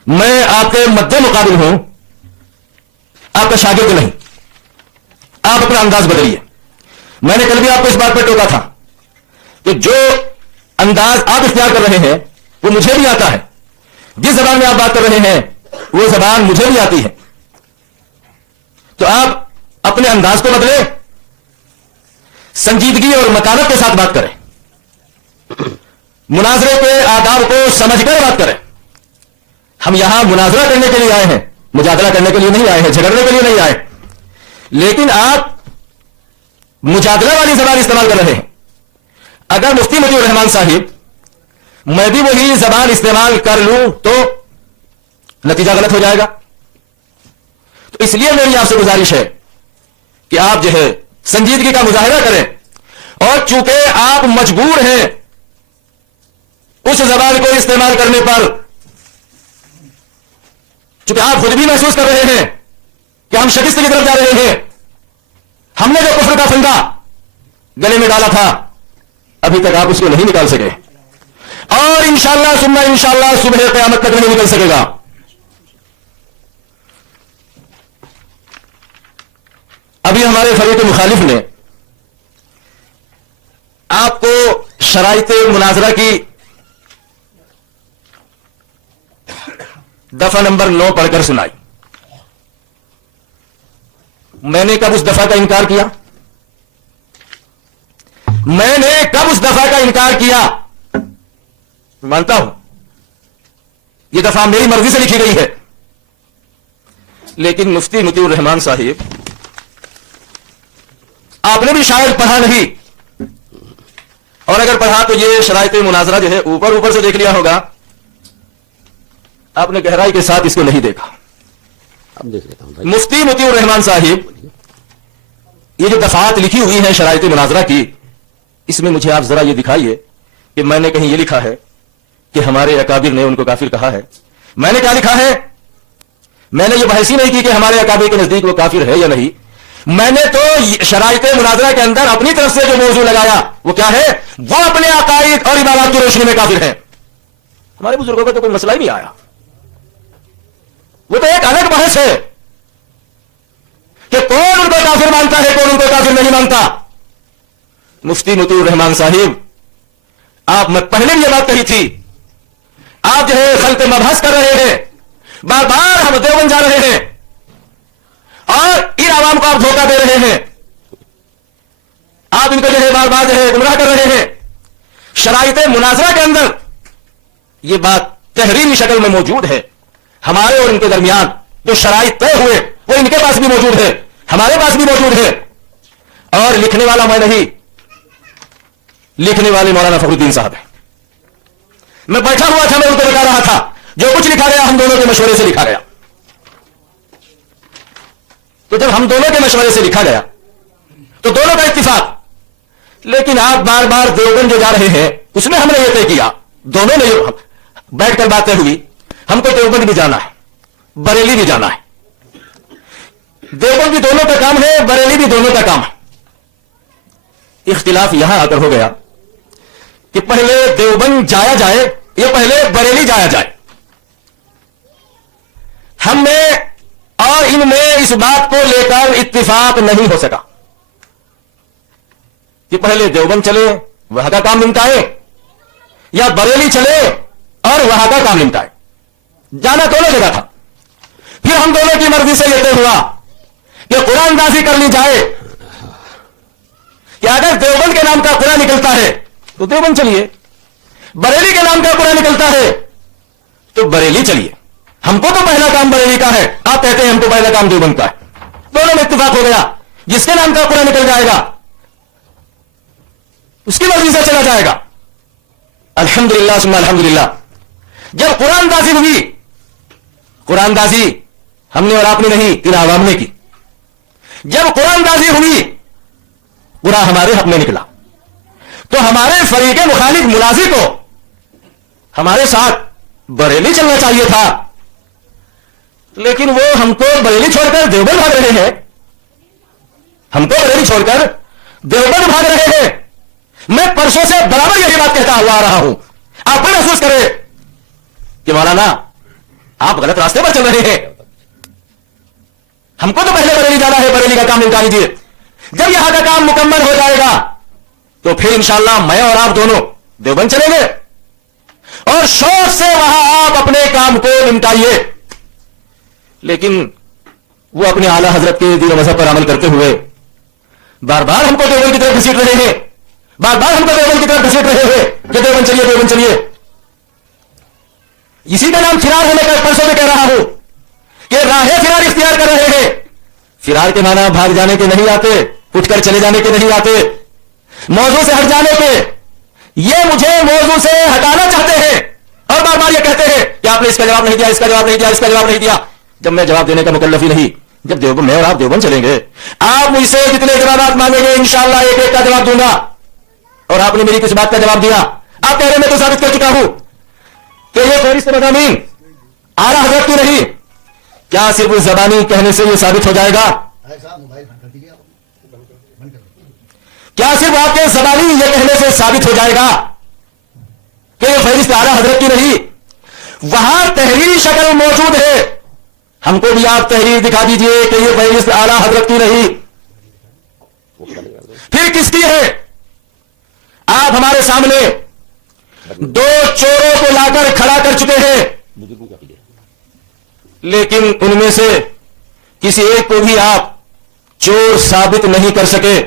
میں آپ کے مد مقابل ہوں، آپ کا شاگرد نہیں. آپ اپنا انداز بدلیے. میں نے کل بھی آپ کو اس بات پر ٹوکا تھا کہ جو انداز آپ اختیار کر رہے ہیں وہ مجھے بھی آتا ہے. جس زبان میں آپ بات کر رہے ہیں وہ زبان مجھے بھی آتی ہے. تو آپ اپنے انداز کو بدلیں، سنجیدگی اور متانت کے ساتھ بات کریں، مناظرے کے آداب کو سمجھ کر بات کریں. ہم یہاں مناظرہ کرنے کے لیے آئے ہیں، مجادلہ کرنے کے لیے نہیں آئے ہیں، جھگڑنے کے لیے نہیں آئے. لیکن آپ مجادلہ والی زبان استعمال کر رہے ہیں. اگر مفتی مطیع الرحمان صاحب میں بھی وہی زبان استعمال کر لوں تو نتیجہ غلط ہو جائے گا. تو اس لیے میری آپ سے گزارش ہے کہ آپ جو ہے سنجیدگی کا مظاہرہ کریں. اور چونکہ آپ مجبور ہیں उस जबान को इस्तेमाल करने पर चूंकि आप खुद भी महसूस कर रहे हैं कि हम शिकस्त की तरफ जा रहे हैं, हमने जो कुफ्र का फंदा गले में डाला था अभी तक आप उसको नहीं निकाल सके, और इंशाअल्लाह सुन्ना इंशाअल्लाह सुबह क़यामत तक नहीं निकल सकेगा। अभी हमारे फरीक मुखालिफ ने आपको शराइते मुनाजरा की दफा नंबर 9 पढ़कर सुनाई। मैंने कब उस दफा का इनकार किया? मैंने कब उस दफा का इनकार किया? मानता हूं यह दफा मेरी मर्जी से लिखी गई है, लेकिन मुफ्ती मतीउर रहमान साहिब आपने भी शायद पढ़ा नहीं, और अगर पढ़ा तो ये शराइते मुनाजरा जो है ऊपर ऊपर से देख लिया होगा, आपने गहराई के साथ इसको नहीं देखा। अब देख लेता हूं भाई। मुफ्ती मतीउर रहमान साहिब ये जो दफात लिखी हुई है शराइते मुनाजरा की, इसमें मुझे आप जरा ये दिखाइए कि मैंने कहीं ये लिखा है कि हमारे अकाबिर ने उनको काफिर कहा है। मैंने क्या लिखा है? मैंने ये बहस ही नहीं की कि हमारे अकाबिर के नजदीक वो काफिर है या नहीं। मैंने तो शराइते मुनाजरा के अंदर अपनी तरफ से जो मौजू लगाया वो क्या है? वो अपने अकायद और इबादत की रोशनी में काफिर है। हमारे बुजुर्गों का तो कोई मसला ही नहीं आया, वो तो एक अलग बहस है कि कौन उनको काफिर मानता है, कौन उनको काफिर नहीं मानता। मुफ्ती मतीउर रहमान साहिब, आप पहले भी ये बात कही थी, आप जो है खल्क मबहस कर रहे हैं, बार बार हम देवबंद जा रहे हैं और इन आवाम को आप धोखा दे रहे हैं, आप इनको जो है बार बार जो है गुमराह कर रहे हैं। शराइते मुनाजरा के अंदर यह बात तहरीरी शक्ल में मौजूद है। हमारे और इनके दरमियान जो शराइत तय हुए वो इनके पास भी मौजूद है, हमारे पास भी मौजूद है, और लिखने वाला मैं नहीं, लिखने वाले मौलाना फखरुद्दीन साहब है। मैं बैठा हुआ था, मैं उनको बता रहा था जो कुछ लिखा गया हम दोनों के मशवरे से लिखा गया। तो जब हम दोनों के मशवरे से लिखा गया तो दोनों का इत्तिफाक, लेकिन आप बार बार देवबंद जो जा रहे हैं उसमें हमने यह तय किया, दोनों ने बैठकर बातें हुई, हमको देवबंद भी जाना है, बरेली भी जाना है। देवबंद भी दोनों का काम है, बरेली भी दोनों का काम है। इख्तिलाफ यहां आकर हो गया कि पहले देवबंद जाया जाए या पहले बरेली जाया जाए। हमें और इनमें इस बात को लेकर इत्तिफाक नहीं हो सका कि पहले देवबंद चले वहां का काम निपटाए या बरेली चले और वहां का काम निपटाए। जाना दोनों जगह था। फिर हम दोनों की मर्जी से यह तय हुआ कि कुरानदाजी कर ली जाए कि अगर देवबंद के नाम का कुरान निकलता है तो देवबंद चलिए, बरेली के नाम का कुरान निकलता है तो बरेली चलिए। हमको तो पहला काम बरेली का है, आप कहते हैं हमको पहला काम देवबंद का है। दोनों में इत्तेफाक हो गया, जिसके नाम का कुरान निकल जाएगा उसकी मर्जी से चला जाएगा। अल्हम्दुलिल्लाह सुम्मा अल्हम्दुलिल्लाह। जब कुरानदाजी हुई, कुरानदाजी हमने और आपने नहीं, इन आवाम ने की। जब कुरानदाजी हुई, कुरान हमारे हक में निकला, तो हमारे फरीके मुखालिफ मुलाजी को हमारे साथ बरेली चलना चाहिए था, लेकिन वो हमको बरेली छोड़कर देवबंद भाग रहे हैं, हमको बरेली छोड़कर देवबंद भाग रहे हैं। मैं परसों से बराबर यही बात कहता हुआ आ रहा हूं। आप भी महसूस करें कि मौलाना आप गलत रास्ते पर चल रहे हैं, हमको तो पहले बरेली जाना है, बरेली का काम निपटा लीजिए। जब यहां का काम मुकम्मल हो जाएगा तो फिर इंशाअल्लाह मैं और आप दोनों देवबंद चलेंगे और शौक से वहां आप अपने काम को निपटाइए। लेकिन वो अपने आला हजरत के दीन मजहब पर अमल करते हुए बार बार हमको देवबंद की तरफ घसीट रहे हैं, बार बार हमको देवबंद की तरफ घसीट रहे हैं कि देवबंद चलिए, देवबंद चलिए। इसी का नाम फिरार होने का परसों में कह रहा हूं कि राहें फिरार इख्तियार कर रहे हैं। फिरार के माना भाग जाने के नहीं आते, उठकर चले जाने के नहीं आते, मौजू से हट जाने के। ये मुझे मौजू से हटाना चाहते हैं और बार बार ये कहते हैं कि आपने इसका जवाब नहीं दिया, इसका जवाब नहीं दिया, इसका जवाब नहीं दिया। जब मैं जवाब देने का मुकल्लफ ही नहीं, जब देवबंद मैं और आप देवबंद चलेंगे, आप मुझसे जितने जवाब मांगेंगे इंशाअल्लाह एक एक का जवाब दूंगा। और आपने मेरी किस बात का जवाब दिया? آپ کہہ رہے میں تو ثابت کر چکا ہوں کہ یہ فہرست مضامین اعلیٰ حضرت کی نہیں. کیا صرف زبانی کہنے سے یہ ثابت ہو جائے گا؟ کیا صرف آپ کے زبانی یہ کہنے سے ثابت ہو جائے گا کہ یہ فہرست اعلیٰ حضرت کی نہیں؟ وہاں تحریری شکل موجود ہے. ہم کو بھی آپ تحریر دکھا دیجئے کہ یہ فہرست اعلیٰ حضرت کی نہیں. پھر کس کی ہے؟ آپ ہمارے سامنے دو چوروں کو لا کر کھڑا کر چکے ہیں، لیکن ان میں سے کسی ایک کو بھی آپ چور ثابت نہیں کر سکے.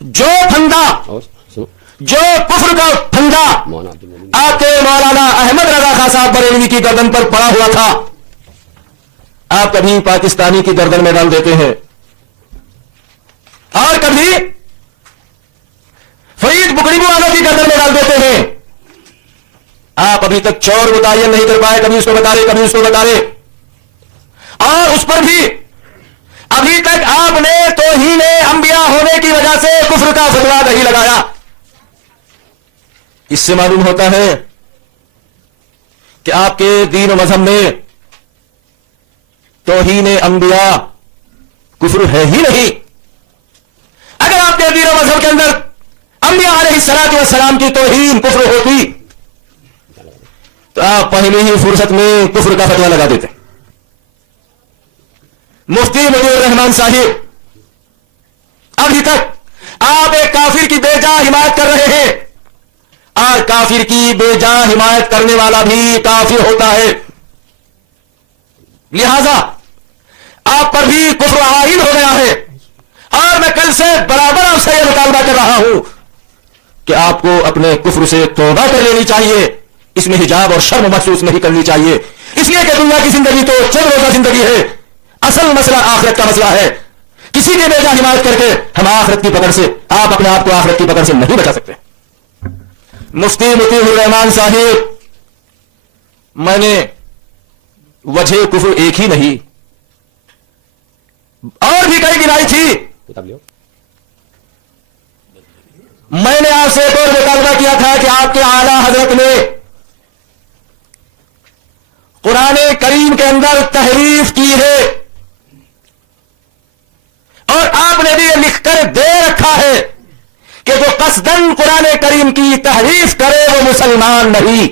جو پھندا، جو کفر کا پھندا آپ کے مولانا احمد رضا خان صاحب بریلوی کی گردن پر پڑا ہوا تھا، آپ کبھی پاکستانی کی گردن میں ڈال دیتے ہیں اور کبھی فرید بکڑی والوں کی گردن میں ڈال دیتے ہیں. آپ ابھی تک چور متعین نہیں کر پائے، کبھی اس کو بتا رہے کبھی اس کو بتا رہے، اور اس پر بھی ابھی تک آپ نے توہین انبیاء ہونے کی وجہ سے کفر کا فتویٰ نہیں لگایا. اس سے معلوم ہوتا ہے کہ آپ کے دین و مذہب میں توہین انبیاء کفر ہے ہی نہیں. اگر آپ کے دین و مذہب کے اندر انبیاء علیہ الصلوۃ والسلام کی توہین کفر ہوتی تو آپ پہلی ہی فرصت میں کفر کا فتویٰ لگا دیتے. مفتی مجید الرحمان صاحب ابھی تک آپ ایک کافر کی بے جا حمایت کر رہے ہیں، اور کافر کی بے جا حمایت کرنے والا بھی کافر ہوتا ہے. لہذا آپ پر بھی کفر عائد ہو گیا ہے، اور میں کل سے برابر آپ سے یہ مطالبہ کر رہا ہوں کہ آپ کو اپنے کفر سے توبہ کر لینی چاہیے. اس میں حجاب اور شرم محسوس نہیں کرنی چاہیے، اس لیے کہ دنیا کی زندگی تو چند روزہ زندگی ہے، اصل مسئلہ آخرت کا مسئلہ ہے. کسی کے بے جا حمایت کر کے ہم آخرت کی پکڑ سے، آپ اپنے آپ کو آخرت کی پکڑ سے نہیں بچا سکتے. مفتی مطیع الرحمان صاحب، میں نے وجہ کفر ایک ہی نہیں اور بھی کئی گنائی تھی. میں نے آپ سے ایک اور مطالبہ کیا تھا کہ آپ کے اعلیٰ حضرت نے قرآن کریم کے اندر تحریف کی ہے، اور آپ نے بھی یہ لکھ کر دے رکھا ہے کہ جو قصداً قرآن کریم کی تحریف کرے وہ مسلمان نہیں.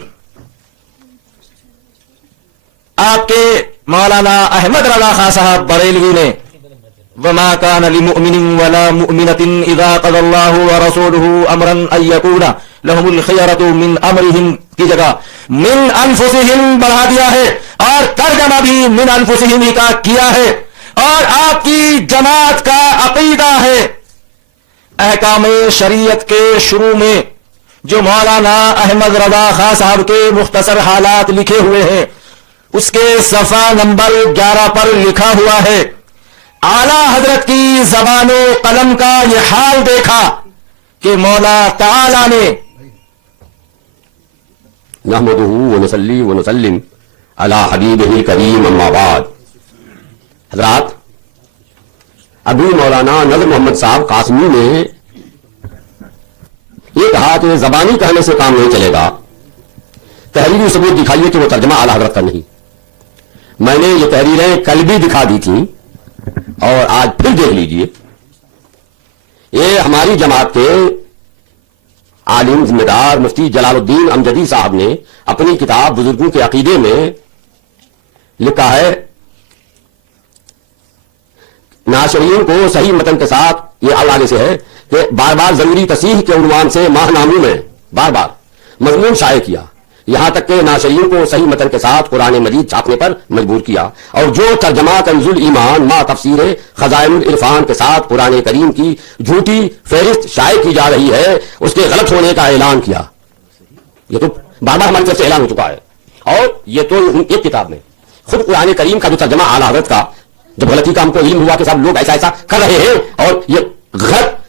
آپ کے مولانا احمد رضا خان صاحب بریلوی نے وما كان لمؤمن ولا مؤمنة اذا قضى الله ورسوله امرا ان يكون لهم الخيرة من امرهم کی جگہ من انفسهم بڑھا دیا ہے، اور ترجمہ بھی من انفسهم ہی کا کیا ہے. اور آپ کی جماعت کا عقیدہ ہے احکام شریعت کے شروع میں جو مولانا احمد رضا خان صاحب کے مختصر حالات لکھے ہوئے ہیں، اس کے صفحہ نمبر 11 پر لکھا ہوا ہے، اعلیٰ حضرت کی زبان و قلم کا یہ حال دیکھا کہ مولا تعالی نے نحمدہ ونصلی ونسلم علی حبیبہ الکریم اما بعد. حضرات، ابھی مولانا نظر محمد صاحب قاسمی نے یہ کہا کہ زبانی کہنے سے کام نہیں چلے گا، تحریری ثبوت دکھائیے کہ وہ ترجمہ اعلیٰ حضرت کا نہیں. میں نے یہ تحریریں کل بھی دکھا دی تھیں اور آج پھر دیکھ لیجئے. یہ ہماری جماعت کے عالم ذمہ دار مفتی جلال الدین امجدی صاحب نے اپنی کتاب بزرگوں کے عقیدے میں لکھا ہے. ناشرین کو صحیح متن کے ساتھ یہ حوالے سے ہے کہ بار بار ضروری تصحیح کے عنوان سے ماہ ناموں میں بار بار مضمون شائع کیا، یہاں تک کہ ناشرین کو صحیح متن کے ساتھ قرآن مجید چھاپنے پر مجبور کیا. اور جو ترجمہ کنز الایمان ما تفسیر خزائن العرفان کے ساتھ قرآن کریم کی جھوٹی فہرست شائع کی جا رہی ہے، اس کے غلط ہونے کا اعلان کیا. یہ تو بار بار ہماری طرف سے اعلان ہو چکا ہے. اور یہ تو ایک کتاب میں خود قرآن کریم کا جو ترجمہ اعلیٰ حضرت کا جب غلطی کا ہم کو علم ہوا کہ سب لوگ ایسا ایسا کر رہے ہیں اور یہ غلط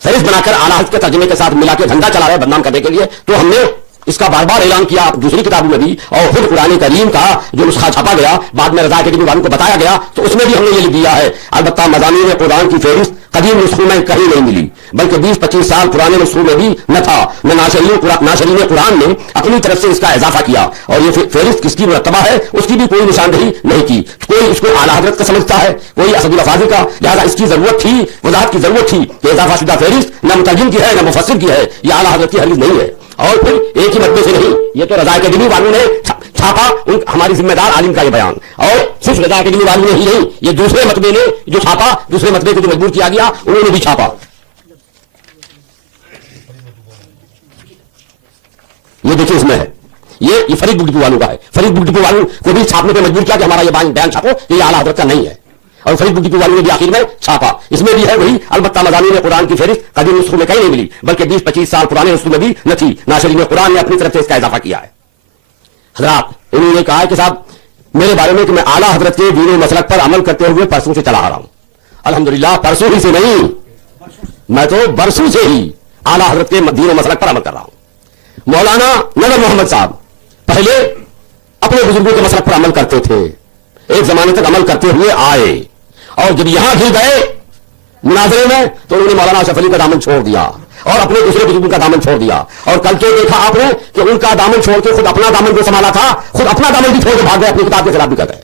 فہرست بنا کر اعلیٰ حضرت کے ترجمے کے ساتھ ملا کے دھندا چلا رہے ہیں بدنام کرنے کے لیے، تو ہم نے اس کا بار بار اعلان کیا دوسری کتابوں میں بھی, اور خود قرآن کریم کا جو نسخہ چھاپا گیا بعد میں رضا اکیڈمی والوں کو بتایا گیا تو اس میں بھی ہم نے یہ لکھ دیا ہے. البتہ مضامین قرآن کی فہرست قدیم نسخوں میں کہیں نہیں ملی, بلکہ 20-25 سال پرانے نسخوں میں بھی نہ تھا. نہ ناشرین قرآن نے اپنی طرف سے اس کا اضافہ کیا, اور یہ فہرست کس کی مرتبہ ہے اس کی بھی کوئی نشاندہی نہیں کی. کوئی اس کو اعلیٰ حضرت کا سمجھتا ہے, کوئی اسد الافاضل کا, لہٰذا اس کی ضرورت تھی, وضاحت کی ضرورت تھی کہ اضافہ شدہ فہرست نہ مترجم کی ہے نہ مفسر کی ہے, یہ اعلیٰ حضرت کی حدیث نہیں ہے. اور پھر ایک ہی مطبے سے نہیں, یہ تو رضا اکیڈمی والوں نے چھاپا, ہماری ذمہ دار عالم کا یہ بیان, اور صرف رضا اکیڈمی والوں نے ہی نہیں, یہ دوسرے مطبے نے جو چھاپا, دوسرے مطبے کو جو مجبور کیا گیا انہوں نے بھی چھاپا. یہ دیکھیں اس میں ہے, یہ فرید بک ڈپو والوں کا ہے. فرید بک ڈپو والوں کو بھی چھاپنے پہ مجبور کیا کہ ہمارا یہ بیان چھاپو, یہ اعلیٰ حضرت کا نہیں ہے, اور فرید بک ڈپو والوں نے بھی آخر میں چھاپا. اس میں بھی ہے وہی, البتہ مضامین قرآن کی فہرست قدیم نسخوں میں کہیں نہیں ملی, بلکہ 20-25 سال پرانے نسخوں میں بھی نہ تھی. ناشرین قرآن نے اپنی طرف سے اس کا اضافہ کیا ہے. حضرات انہوں نے کہا کہ صاحب میرے بارے میں کہ میں اعلیٰ حضرت کے دین و مسلک پر عمل کرتے ہوئے پرسوں سے چلا آ رہا ہوں. الحمدللہ پرسوں ہی سے نہیں, میں تو برسوں سے ہی اعلیٰ حضرت کے دین و مسلک پر عمل کر رہا ہوں. مولانا نور محمد صاحب پہلے اپنے بزرگوں کے مسلک پر عمل کرتے تھے, ایک زمانے تک عمل کرتے ہوئے آئے, اور جب یہاں گر گئے مناظرے میں تو انہوں نے مولانا اشرف علی کا دامن چھوڑ دیا اور اپنے دوسرے بزرگوں کا دامن چھوڑ دیا. اور کل تو دیکھا آپ نے کہ ان کا دامن چھوڑ کے خود اپنا دامن جو سنبھالا تھا, خود اپنا دامن بھی چھوڑ کے بھاگ گئے, اپنی کتاب کے خلاف بھی کر گئے.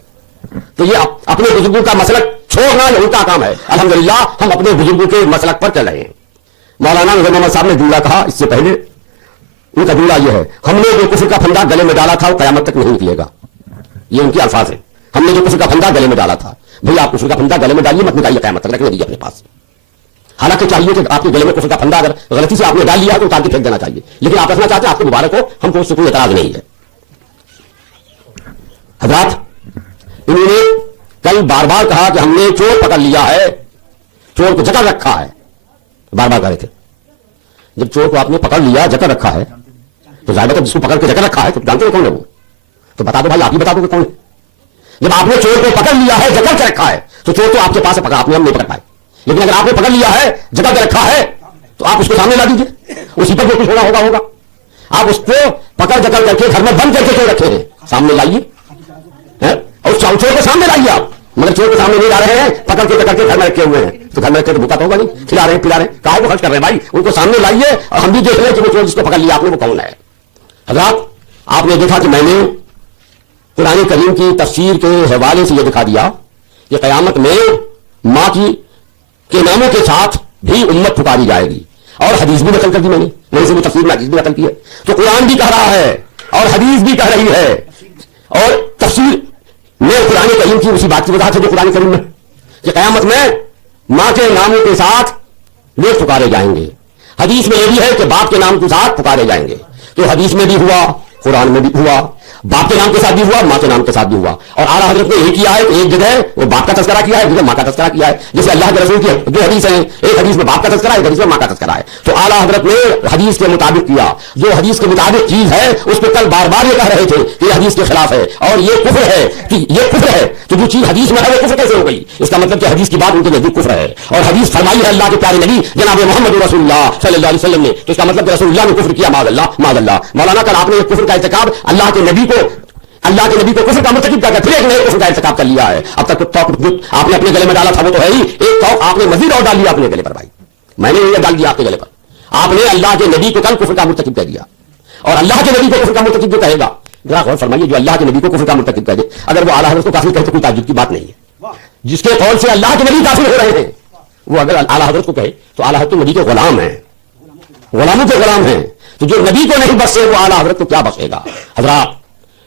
تو یہ اپنے بزرگوں کا مسلک چھوڑنا یہ ان کا کام ہے. الحمدللہ ہم اپنے بزرگوں کے مسلک پر چل رہے ہیں. مولانا نور محمد صاحب نے جملہ کہا اس سے پہلے, ان کا جملہ یہ ہے, ہم نے جو کفر کا پھندا گلے میں ڈالا تھا وہ قیامت تک نہیں نکلے گا. یہ ان کے الفاظ ہیں, ہم نے جو کفر کا پھندا گلے میں ڈالا تھا, بھئی آپ کفر کا پھندا گلے میں ڈالیے, مت نکالیے, قیامت تک رکھنے دیجیے اپنے پاس. حالانکہ چاہیے کہ آپ کے گلے میں کفر کا پھندا اگر غلطی سے آپ نے ڈال لیا تو اتار کے پھینک دینا چاہیے, لیکن آپ رکھنا چاہتے ہیں, آپ کے مبارک ہو, ہم کو اس سے کوئی اعتراض نہیں ہے. حضرات انہوں نے کل بار بار کہا کہ ہم نے چور پکڑ لیا ہے, چور کو جکڑ رکھا ہے, بار بار کہہ رہے تھے. جب چور کو آپ نے پکڑ لیا, جکڑ رکھا ہے, تو ظاہر ہے جس کو پکڑ کے جکڑ رکھا ہے تو جانتے ہو کون ہے وہ, تو بتا دو بھائی, آپ ہی بتا دو کہ کون ہے. جب آپ نے چور کو پکڑ لیا ہے, جکڑ کے رکھا ہے, تو چور تو آپ کے پاس ہے, پکڑا آپ نے, ہم نہیں پکڑ پائے. لیکن اگر آپ نے پکڑ لیا ہے, جکڑ کے رکھا ہے, تو آپ اس کو سامنے لا دیجیے, اسی پر جو کچھ ہوگا. آپ اس کو پکڑ جکڑ کر کے گھر میں بند کر کے کیوں رکھے ہیں, سامنے لائیے, اور چور کو سامنے لائیے آپ. مگر چور کے سامنے نہیں لا رہے ہیں, پکڑ کے گھر میں رکھے ہوئے ہیں, تو گھر میں رکھے تو بھوکا تو ہوگا نہیں, کھلا رہے ہیں پلا رہے ہیں, کہاں کو خرچ کر رہے ہیں بھائی, ان کو سامنے لائیے اور ہم بھی دیکھ لیں کہ وہ چور جس کو پکڑ لیا آپ نے وہ کون ہے. حضرات آپ نے دیکھا کہ میں نے قرآن کریم کی تفسیر کے حوالے سے یہ دکھا دیا کہ قیامت میں ماں کے ناموں کے ساتھ بھی امت پکاری جائے گی, اور حدیث بھی نقل کر دی میں نے, وہیں سے بھی تفسیر میں حدیث بھی نقل کی ہے. تو قرآن بھی کہہ رہا ہے اور حدیث بھی کہہ رہی ہے, اور تفسیر میں قرآن کریم کی اسی بات کی وضاحت ہے جو قرآن کریم میں کہ قیامت میں ماں کے ناموں کے ساتھ لوگ پکارے جائیں گے. حدیث میں یہ بھی ہے کہ باپ کے نام کے ساتھ پکارے جائیں گے. تو حدیث میں بھی ہوا, قرآن میں بھی ہوا, باپ کے نام کے ساتھ بھی ہوا, ماں کے نام کے ساتھ بھی ہوا. اور اعلیٰ حضرت نے یہی کیا ہے کہ ایک جگہ وہ باپ کا تذکرہ کیا ہے, ایک جگہ ماں کا تذکرہ کیا ہے. جیسے اللہ کے رسول کی جو حدیث ہیں, ایک حدیث میں باپ کا تذکرہ ہے, ایک حدیث میں ماں کا تذکرہ ہے. تو اعلیٰ حضرت نے حدیث کے مطابق کیا, جو حدیث کے مطابق چیز ہے اس پہ کل بار بار یہ کہہ رہے تھے کہ یہ حدیث کے خلاف ہے اور یہ کفر ہے, کہ یہ کفر ہے. تو جو چیز حدیث میں ہے وہ کفر کیسے ہو گئی؟ اس کا مطلب کہ حدیث کی بات ان کے نزدیک کفر ہے, اور حدیث فرمائی ہے اللہ کے پیارے نبی جناب محمد رسول اللہ صلی اللہ علیہ وسلم نے, تو اس کا مطلب کہ رسول اللہ نے کفر کیا, معاذ اللہ معاذ اللہ. مولانا کل آپ نے کفر کا ارتکاب اللہ کے نبی کو کفر کا مرتکب کر کے پھر ایک نئے کفر کا ارتکاب کر لیا ہے. اب تک تو آپ نے اپنے گلے میں ڈالا تھا وہ تو ہے ہی, ایک تو آپ نے مزید اور ڈال لیا اپنے گلے پر. بھائی میں نے یہ ڈال دیا آپ کے گلے پر, آپ نے اللہ کے نبی کو کل کفر کا مرتکب کہہ دیا, اور اللہ کے نبی کو کفر کا مرتکب جو کہے گا, ذرا غور فرمائیے, جو اللہ کے نبی کو کفر کا مرتکب کہہ دے, اگر وہ اعلیٰ حضرت کو کافر کہے تو کوئی تعجب کی بات نہیں ہے. جس کے قول سے اللہ کے نبی کافر ہو رہے ہیں وہ اگر اعلیٰ حضرت کو کہے تو اعلیٰ حضرت نبی کے غلام ہیں, غلاموں کے غلام ہیں. تو جو نبی کو نہیں بخشے وہ اعلیٰ حضرت کو کیا بخشے گا؟ حضرات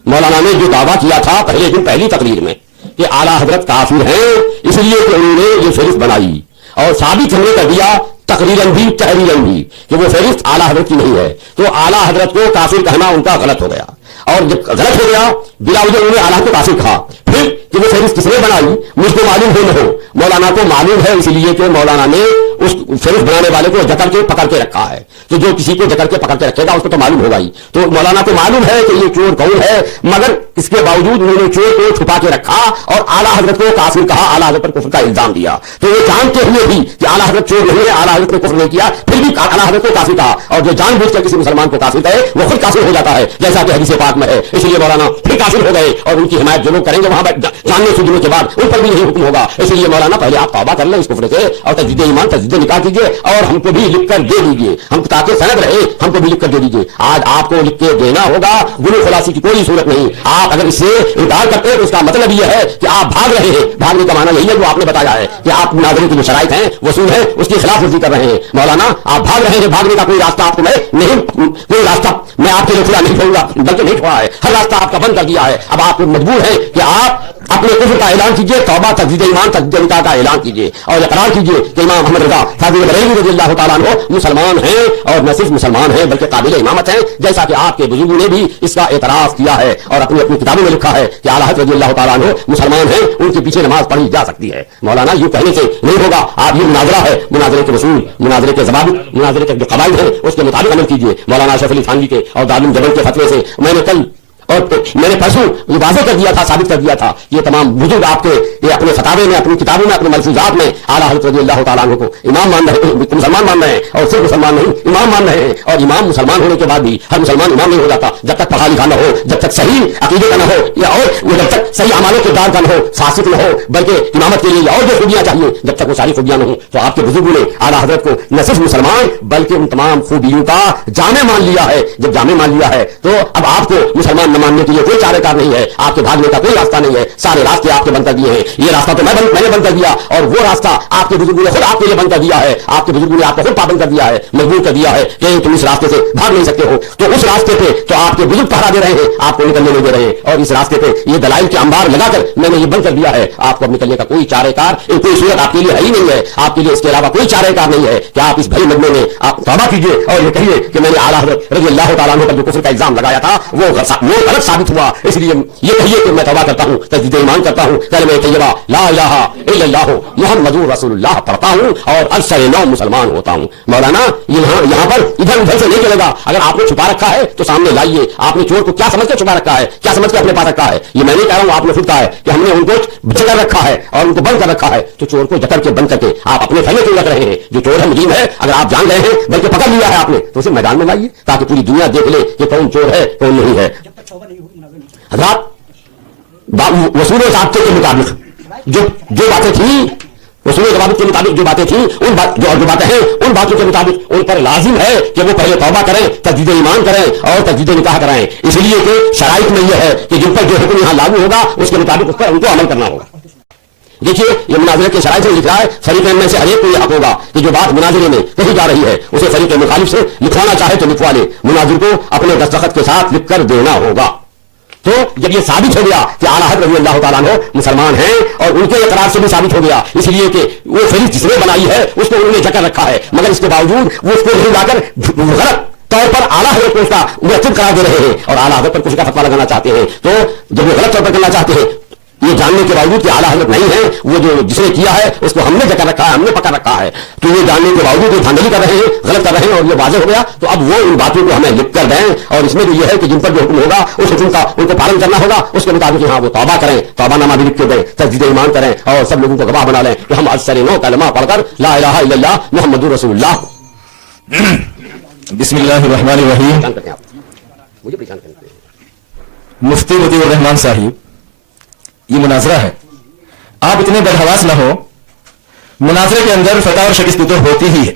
مولانا نے جو دعویٰ کیا تھا پہلے دن پہلی تقریر میں کہ اعلیٰ حضرت کافر ہیں, اس لیے کہ انہوں نے یہ فہرست بنائی, اور ثابت ہم نے کر دیا تقریراً بھی تحریراً بھی کہ وہ فہرست اعلیٰ حضرت کی نہیں ہے. تو اعلیٰ حضرت کو کافر کہنا ان کا غلط ہو گیا, اور جب غلط ہو گیا بلا وجہ انہوں نے اعلیٰ کو کافر کہا. پھر کہ وہ فہرست کس نے بنائی مجھ کو معلوم ہو نہ ہو, مولانا کو معلوم ہے, اس لیے کہ مولانا نے उस फेरिस्त बनाने वाले को जकड़ के पकड़ के रखा है। तो जो किसी को जकड़ के पकड़ के रखेगा उसको तो मालूम होगा ही। तो मौलाना को मालूम है कि ये चोर कौन है, मगर इसके बावजूद उन्होंने चोर को छुपा के रखा और आला हजरत को काफिर कहा, आला हजरत पर कुफ्र का इल्जाम दिया। तो ये जानते हुए भी कि आला हजरत चोर नहीं है, आला हजरत ने कुफ्र नहीं किया, फिर भी आला हजरत को काफिर कहा। और जो जानबूझ कर किसी मुसलमान को काफिर कहे वो खुद काफिर हो जाता है, जैसा कि हदीस पाक में है। इसलिए मौलाना फिर काफिर हो गए और उनकी हिमायत जो लोग करेंगे वहां जानने सूझने के बाद उन पर भी यही हुक्म होगा। इसलिए मौलाना पहले आप तौबा कर लें इस कुफ्र से और तजदीद ईमान तजदीद निकाह कीजिए और हमको भी लिख कर दे दीजिए, हम ताकि सनद रहे, हमको भी लिख कर दे दीजिए। आज आपको लिख के देना होगा, गुलू खुलासी की कोई सूरत नहीं। आप अगर इससे इनकार करते हैं तो उसका मतलब यह है कि आप भाग रहे हैं। भागने का माना यही है जो आपने बताया है कि आप मुनाज़रे की जो शराइत हैं वसूल है उसकी खिलाफ वर्जी कर रहे हैं। मौलाना आप भाग रहे हैं, भागने का कोई रास्ता आपको मैं नहीं, कोई रास्ता मैं आपके लिए खुला नहीं छोड़ूंगा, बल्कि नहीं छोड़ा है, हर रास्ता आपका बंद कर दिया है। अब आप मजबूर हैं कि आप अपने कुफ्र का ऐलान कीजिए, तौबा तजदीद ईमान तजदीद निकाह का ऐलान कीजिए और इकरार कीजिए कि इमाम मोहम्मद रज़ा फातिमी बरेलवी रज़ियल्लाहु ताला अन्हु मुसलमान हैं और न सिर्फ मुसलमान हैं बल्कि काबिल इमामत हैं, जैसा कि आपके बुजुर्गों ने भी इसका एतराफ किया है और अपनी अपनी किताबों में लिखा है कि आला हज़रत रज़ियल्लाहु ताला अन्हु मुसलमान हैं, उनके पीछे नमाज पढ़ी जा सकती है। मौलाना यूं कहने से नहीं होगा। आप ये मुनाजरा है, मुनाजरे के वसूल, मुनाजरे के ज़वाबित, मुनाजरे के जो कवाइद हैं उसके मुताबिक अमल कीजिए। मौलाना अशरफ अली थानवी के और दारुल जबल के फतवे से मैंने कल और मैंने परसों ये वाज़ेह कर दिया था, साबित कर दिया था, ये तमाम बुजुर्ग आपके ये अपने फतावे में, अपनी किताबों में, अपने मलफूजात में आला हज़रत रज़ियल्लाहु ताला अन्हु को इमाम मान रहे हैं, मुसलमान मान रहे हैं और सिर्फ मुसलमान नहीं इमाम मान रहे हैं। और इमाम मुसलमान होने के बाद भी हर मुसलमान इमाम नहीं हो जाता जब तक पढ़ा लिखा न हो, जब तक सही अकीदे का न हो या और वो जब तक सही अमालों के दार का न हो, फासिक न हो, बल्कि इमामत के लिए और जो खूबियां चाहिए जब तक वो सारी खूबियां न हो। तो आपके बुजुर्गों ने आला हज़रत को न सिर्फ मुसलमान बल्कि उन तमाम खूबियों का जामे मान लिया है। जब जामे मान लिया है तो अब आपको मुसलमान न मानने के लिए कोई चारेकार नहीं है, आपके भागने का कोई रास्ता नहीं है, सारे रास्ते आपके बंद कर दिए हैं। ये रास्ता तो मैंने बंद कर दिया और वो रास्ता आपके बुजुर्गों ने खुद आपके लिए बंद कर दिया है, आपके बुजुर्गों ने आपको खुद पाबंद कर दिया है, मजबूर कर दिया है कि तुम इस रास्ते से भाग नहीं सकते हो। तो उस रास्ते पे तो आपके बुजुर्ग पहरा दे रहे हैं, आपको निकलने नहीं दे रहे हैं और इस रास्ते पे ये दलाइल के अंबार लगाकर मैंने ये बंद कर दिया है। आपको निकलने का कोई चारेकार, कोई सूरत आपके लिए है ही नहीं है, आपके लिए इसके अलावा कोई चारेकार नहीं है कि आप इस भरी मजमे में आप तौबा कीजिए और ये कहिए कि मैंने आला हज़रत रज़ियल्लाहु ताला अन्हु पर जो कुफ्र का इल्जाम लगाया था वो गलत साबित हुआ, इसलिए ये कहिए कि मैं तौबा करता हूं, तजदीद ईमान करता हूं, कलमे तैयबा ला इलाहा इल्लल्लाह मुहम्मदुर रसूलुल्लाह पढ़ता हूं और अरसले नौ मुसलमान होता हूं। मौलाना यहां पर इधर उधर से नहीं चलेगा। अगर आपने छुपा रखा है तो सामने लाइए। आपने चोर को क्या समझ के छुपा रखा है, क्या समझ के अपने पास रखा है? ये मैं नहीं कह रहा हूं, आपने खुद कहा है कि हमने उनको जकड़ रखा है और उनको बंद कर रखा है। तो चोर को जकड़ के बंद करके आप अपने घर में क्यों रख रहे हैं? जो चोर है मुजीब है, अगर आप जान गए हैं बल्कि पकड़ लिया है आपने तो उसे मैदान में लाइए ताकि पूरी दुनिया देख ले कि कौन चोर है कौन नहीं है। हज़रात वसूल ज़ाब्ते के मुताबिक जो बातें थी, वसूल ज़वाबित के मुताबिक जो बातें थी, उन जो बातें हैं उन बातों के मुताबिक उन पर लाजिम है कि वो पहले तौबा करें, तजदीद ईमान करें और तजदीद निकाह कराएं। इसलिए कि शराइत में यह है कि जिन पर जो हुक्म यहां लागू होगा उसके मुताबिक उस पर उनको अमल करना होगा। देखिए ये मुनाज़रे के शराइत में लिख रहा है फरीक़ैन में से हर एक को यह हक होगा कि जो बात मुनाज़रे में कही जा रही है उसे फरीक़ मुखालिफ से लिखवाना चाहे तो लिखवा ले, मुनाज़िर को अपने दस्तखत के साथ लिख कर देना होगा। तो जब ये साबित हो गया कि आला हज़रत रज़ियल्लाहु ताला अन्हु मुसलमान हैं और उनके इकरार से भी साबित हो गया, इसलिए कि वो फहरिस्त जिसने बनाई है उसको उन्होंने जकड़ रखा है, मगर इसके बावजूद वो उसको नहीं लाकर गलत तौर पर आला हज़रत को उसका मुरतब करार दे रहे हैं और आला हज़रत पर कुछ का फतवा लगाना चाहते हैं। तो जब वो गलत तौर पर करना चाहते हैं ये जानने के बावजूद कि आला हज़रत नहीं है, वो जो जिसने किया है उसको हमने जकड़ रखा है, हमने पकड़ रखा है, तो ये जानने के बावजूद धांधली कर रहे हैं, गलत कर रहे हैं और ये वाज़ेह हो गया। तो अब वो इन बातों को हमें लिख कर दें और इसमें जो ये है कि जिन पर जो हुक्म होगा उस हुक्म का उनको पालन करना होगा, उसके मुताबिक हाँ वो तौबा करें, तौबानामा भी लिख के दें, तजदीद ईमान करें और सब लोगों को गवाह बना लें कि हम अरसले नौ कलमा पढ़कर ला इलाहा इल्लल्लाह मुहम्मदुर रसूलुल्लाह। बिस्मिल्लाहिर्रहमानिर्रहीम। मुझे पहचान करते मुफ्ती मतीउर रहमान साहिब, ये मुनाजरा है, आप इतने बदहवास ना हो। मुनाजरे के अंदर फतह और शिकस्त तो होती ही है,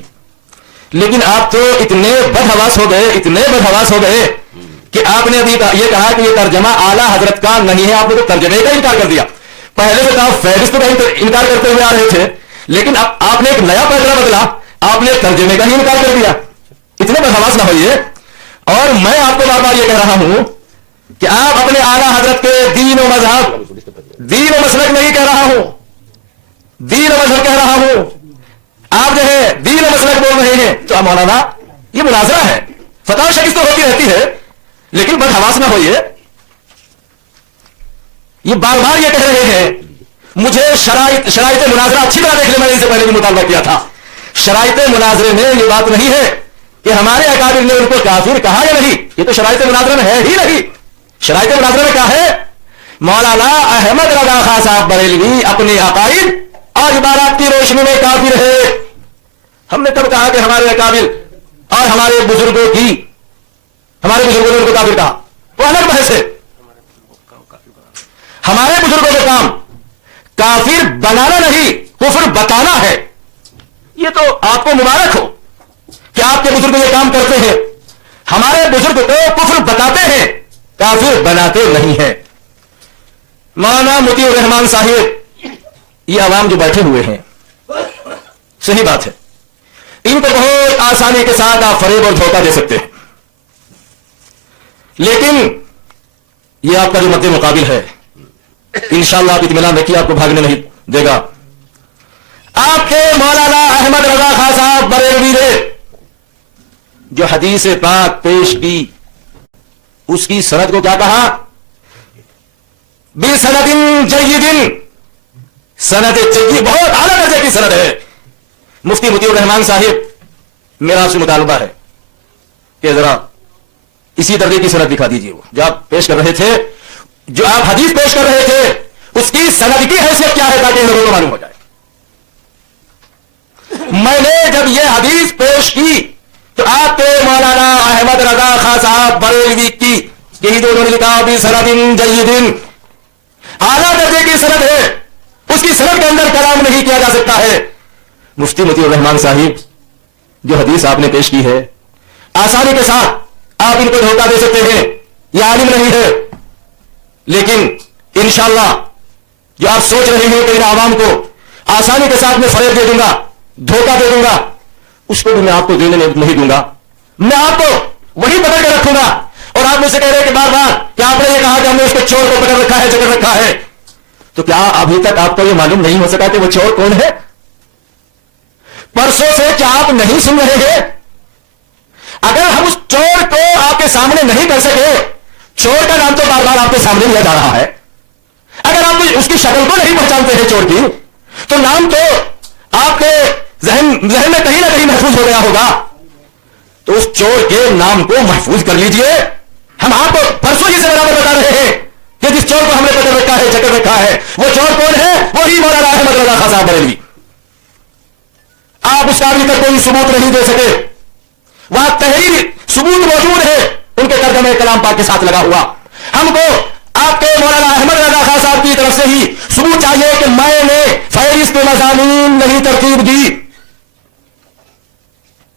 लेकिन आप तो इतने बदहवास हो गए, इतने बदहवास हो गए कि आपने अभी ये कहा कि ये तर्जमा आला हजरत का नहीं है, आपने तो तर्जमे का इनकार कर दिया। पहले से तो आप फहरिस्त का इनकार करते हुए आ रहे थे, लेकिन अब आपने एक नया पैगला बदला, आपने तर्जमे का ही इनकार कर दिया। इतने बदहवास ना होइए। और मैं आपको बार बार ये कह रहा हूं कि आप अपने आला हजरत के दीन और मजहब, दीन और मसलक नहीं कह रहा हूं, दीन और मजहब कह रहा हूं, आप जो है दीन और मसलक बोल रहे हैं। तो मौलाना ये मुनाजरा है, फतह शिकस्त तो होती रहती है, लेकिन बदहवास ना होइए। ये बार बार ये कह रहे हैं मुझे शराइत मुनाजरा अच्छी तरह देख ले, मैंने इससे पहले भी मुतालबा किया था, شرائط مناظرے میں یہ بات نہیں ہے کہ ہمارے اکابر نے ان کو کافر کہا یا نہیں. یہ تو شرائط مناظرے میں ہے ہی نہیں. شرائط مناظرے میں کیا ہے؟ مولانا احمد رضا خان صاحب بریلوی اپنے عقائد اور عبارات کی روشنی میں کافر ہے. ہم نے کب کہا کہ ہمارے اکابر اور ہمارے بزرگوں نے ان کو کافر کہا؟ وہ الگ بحث ہے. ہمارے بزرگوں کا کام کافر بنانا نہیں، کفر بتانا ہے. یہ تو آپ کو مبارک ہو کہ آپ کے بزرگ یہ کام کرتے ہیں. ہمارے بزرگ کو کفر بتاتے ہیں، کافر بناتے نہیں ہیں. مولانا مطیع الرحمان صاحب، یہ عوام جو بیٹھے ہوئے ہیں، صحیح بات ہے، ان کو بہت آسانی کے ساتھ آپ فریب اور دھوکہ دے سکتے ہیں، لیکن یہ آپ کا جو مد مقابل ہے انشاءاللہ آپ اطمینان رکھیے، آپ کو بھاگنے نہیں دے گا. آپ کے مولانا احمد رضا خان صاحب بریلوی نے جو حدیث پاک پیش کی، اس کی سند کو کیا کہا؟ بِسَنَدٍ جَيِّدٍ، سند جید، بہت اعلیٰ درجے کی سند ہے. مفتی مطیع الرحمان صاحب، میرا آپ سے مطالبہ ہے کہ ذرا اسی درجے کی سند دکھا دیجیے. وہ جو آپ پیش کر رہے تھے، جو آپ حدیث پیش کر رہے تھے، اس کی سند کی حیثیت کیا ہے تاکہ ان لوگوں کو معلوم ہو جائے. میں نے جب یہ حدیث پیش کی تو آپ کے مولانا احمد رضا خان صاحب بریلوی کی یہی دونوں نے لکھا بِسَنَدٍ جَيِّدٍ، اعلیٰ درجے کی سند ہے، اس کی سند کے اندر کلام نہیں کیا جا سکتا ہے. مفتی مطیع الرحمان صاحب، جو حدیث آپ نے پیش کی ہے، آسانی کے ساتھ آپ ان کو دھوکہ دے سکتے ہیں، یہ عالم نہیں ہے، لیکن انشاءاللہ جو آپ سوچ رہے ہیں کہ ان عوام کو آسانی کے ساتھ میں فریب دے دوں گا، دھوکہ دے دوں گا، اس کو بھی میں آپ کو دینے نہیں دوں گا. میں آپ کو وہی پکڑ کے رکھوں گا. اور آپ مجھ سے کہہ رہے کہ بار بار کہ آپ نے یہ کہا کہ ہم نے اس کو چور کو پکڑ رکھا ہے، جکڑ رکھا ہے، تو کیا ابھی تک آپ کو یہ معلوم نہیں ہو سکا کہ وہ چور کون ہے؟ پرسوں سے کیا آپ نہیں سن رہے ہیں؟ اگر ہم اس چور کو آپ کے سامنے نہیں کر سکے، چور کا نام تو بار بار آپ کے سامنے لیا جا رہا ہے، اگر آپ اس کی شکل کو نہیں پہچانتے ہیں چور کی، تو نام تو آپ کے ذہن میں کہیں نہ کہیں محفوظ ہو گیا ہوگا. تو اس چور کے نام کو محفوظ کر لیجئے. ہم آپ کو پرسوں ہی سے برابر بتا رہے ہیں کہ جس چور کو ہم نے پکڑ رکھا ہے، جکڑ رکھا ہے، وہ چور کون ہے؟ وہی مولانا احمد رضا خان صاحب بریلوی. آپ اس کا ابھی تک کوئی ثبوت نہیں دے سکے. وہاں تحریر ثبوت موجود ہے، ان کے ترجمے کلام پاک کے ساتھ لگا ہوا. ہم کو آپ کے مولانا احمد رضا خان صاحب کی طرف سے ہی ثبوت چاہیے کہ میں نے فہرست مضامین نہیں ترتیب دی،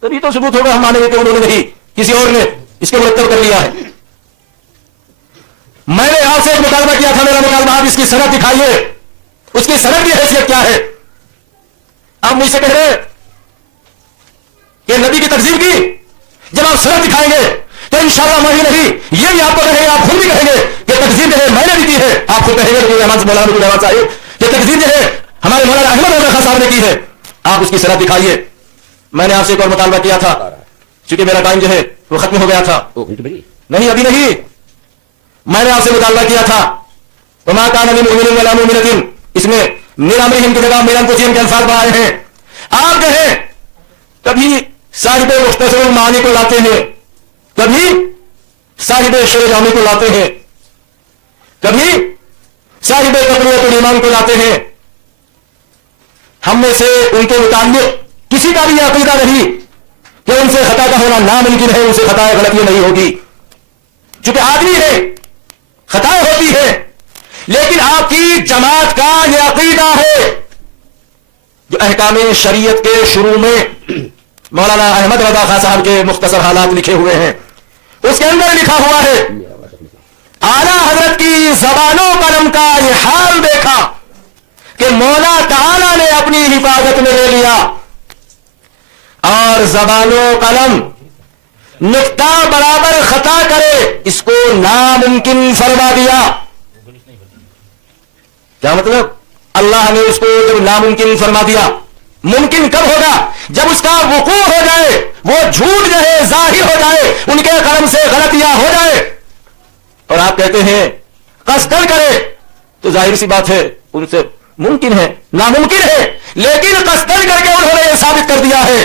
تبھی تو ثبوت ہوگا. ہم مانیں گے کہ انہوں نے نہیں، کسی اور نے اس کے مرتب کر لیا ہے. میں نے آپ سے ایک مطالبہ کیا تھا، میرا مطالبہ آپ اس کی سند دکھائیے، اس کی سند کی حیثیت کیا ہے. آپ مجھ سے کہہ رہے کہ نبی کی تکذیب کی، جب آپ سند دکھائیں گے تو انشاءاللہ میں ہی نہیں، یہ بھی آپ کو کہیں گے، آپ خود بھی کہیں گے کہ تکذیب جو ہے میں نے بھی کی ہے. آپ کو کہیں گے مولانا صاحب کہ تکذیب جو ہے ہمارے مولانا احمد رضا خان صاحب نے کی ہے. آپ اس کی سند دکھائیے. میں نے آپ سے ایک اور مطالبہ کیا تھا، چونکہ میرا ٹائم جو ہے وہ ختم ہو گیا تھا. نہیں ابھی نہیں، میں نے آپ سے مطالبہ کیا تھا وما کان للمؤمن ولا مؤمنۃ، اس میں من امرہم کی جگہ من انفسہم کے الفاظ بنائے ہیں. آپ جو ہے کبھی صاحب مختصر المعانی کو لاتے ہیں، کبھی صاحب شرح جامی کو لاتے ہیں، کبھی صاحب تقویۃ الایمان کو لاتے ہیں. ہم میں سے ان کے متعلق کسی کا بھی یہ عقیدہ نہیں کہ ان سے خطا کا ہونا ناممکن ہے، ان سے خطا غلطی نہیں ہوگی. چونکہ آدمی ہے، خطائیں ہوتی ہے، لیکن آپ کی جماعت کا یہ عقیدہ ہے جو احکام شریعت کے شروع میں مولانا احمد رضا خان صاحب کے مختصر حالات لکھے ہوئے ہیں، اس کے اندر لکھا ہوا ہے اعلیٰ حضرت کی زبان و قلم کا یہ حال دیکھا کہ مولا تعالی نے اپنی حفاظت میں لے لیا اور زبان و قلم نقطہ برابر خطا کرے اس کو ناممکن فرما دیا. کیا مطلب؟ اللہ نے اس کو جب ناممکن فرما دیا، ممکن کب ہوگا؟ جب اس کا وقوع ہو جائے، وہ جھوٹ جو ہے ظاہر ہو جائے، ان کے قلم سے غلطیاں ہو جائے، اور آپ کہتے ہیں قصدن کرے، تو ظاہر سی بات ہے ان سے मुमकिन है, नामुमकिन है, लेकिन कसदन करके उन्होंने यह साबित कर दिया है।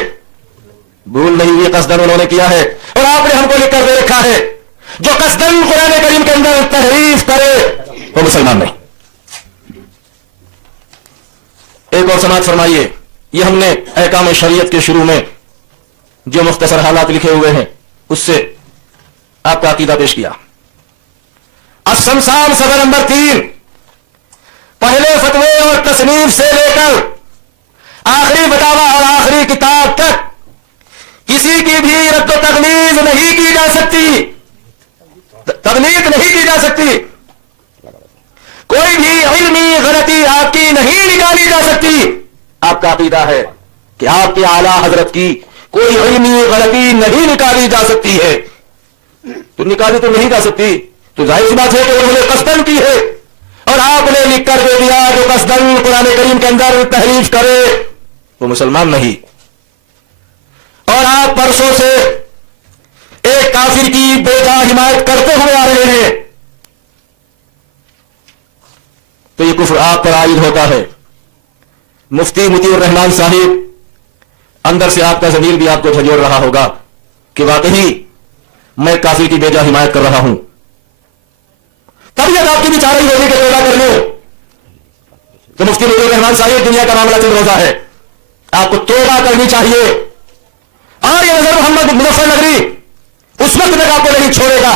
भूल नहीं हुई, कसदन उन्होंने किया है और आपने हमको लिख कर दे रखा है, जो कसदन कुरान करीम के अंदर तहरीफ करे वो मुसलमान नहीं। एक और समाज फरमाइए, ये हमने अहकाम शरीयत के शुरू में जो मुख्तसर हालात लिखे हुए हैं उससे आपका अकीदा पेश किया। असमसाम सदर नंबर 3, पहले फतवे और तसनीफ से लेकर आखिरी बतावा और आखिरी किताब तक किसी की भी रद्द तकलीफ नहीं की जा सकती, तकलीफ नहीं की जा सकती, कोई भी इल्मी गलती आपकी नहीं निकाली जा सकती। आपका अकीदा है कि आपके आला हजरत की कोई इल्मी गलती नहीं निकाली जा सकती है, तो निकाली तो नहीं जा सकती, तो जाहिर सी बात है कि उन्होंने कसदन की है और आपने लिख कर दे दिया जो कसदन कुरान करीम के अंदर तहरीफ करे वो मुसलमान नहीं। और आप परसों से एक काफिर की बेजा हिमायत करते हुए आ रहे हैं, तो ये कुफ्र आप पर आयद होता है। मुफ्ती मुतीउर रहमान साहिब, अंदर से आपका ज़मीर भी आपको झंझोड़ रहा होगा कि वाकई मैं काफिर की बेजा हिमायत कर रहा हूं। तबीयत आपकी भी चाह रही होगी कि तौबा कर लो, तो मुफ्ती मुतीउर रहमान साहिब, दुनिया का मामला चल रोजा है, आपको तौबा करनी चाहिए। और ये नजर मोहम्मद मुजफ्फर नगरी उस वक्त तक आपको नहीं छोड़ेगा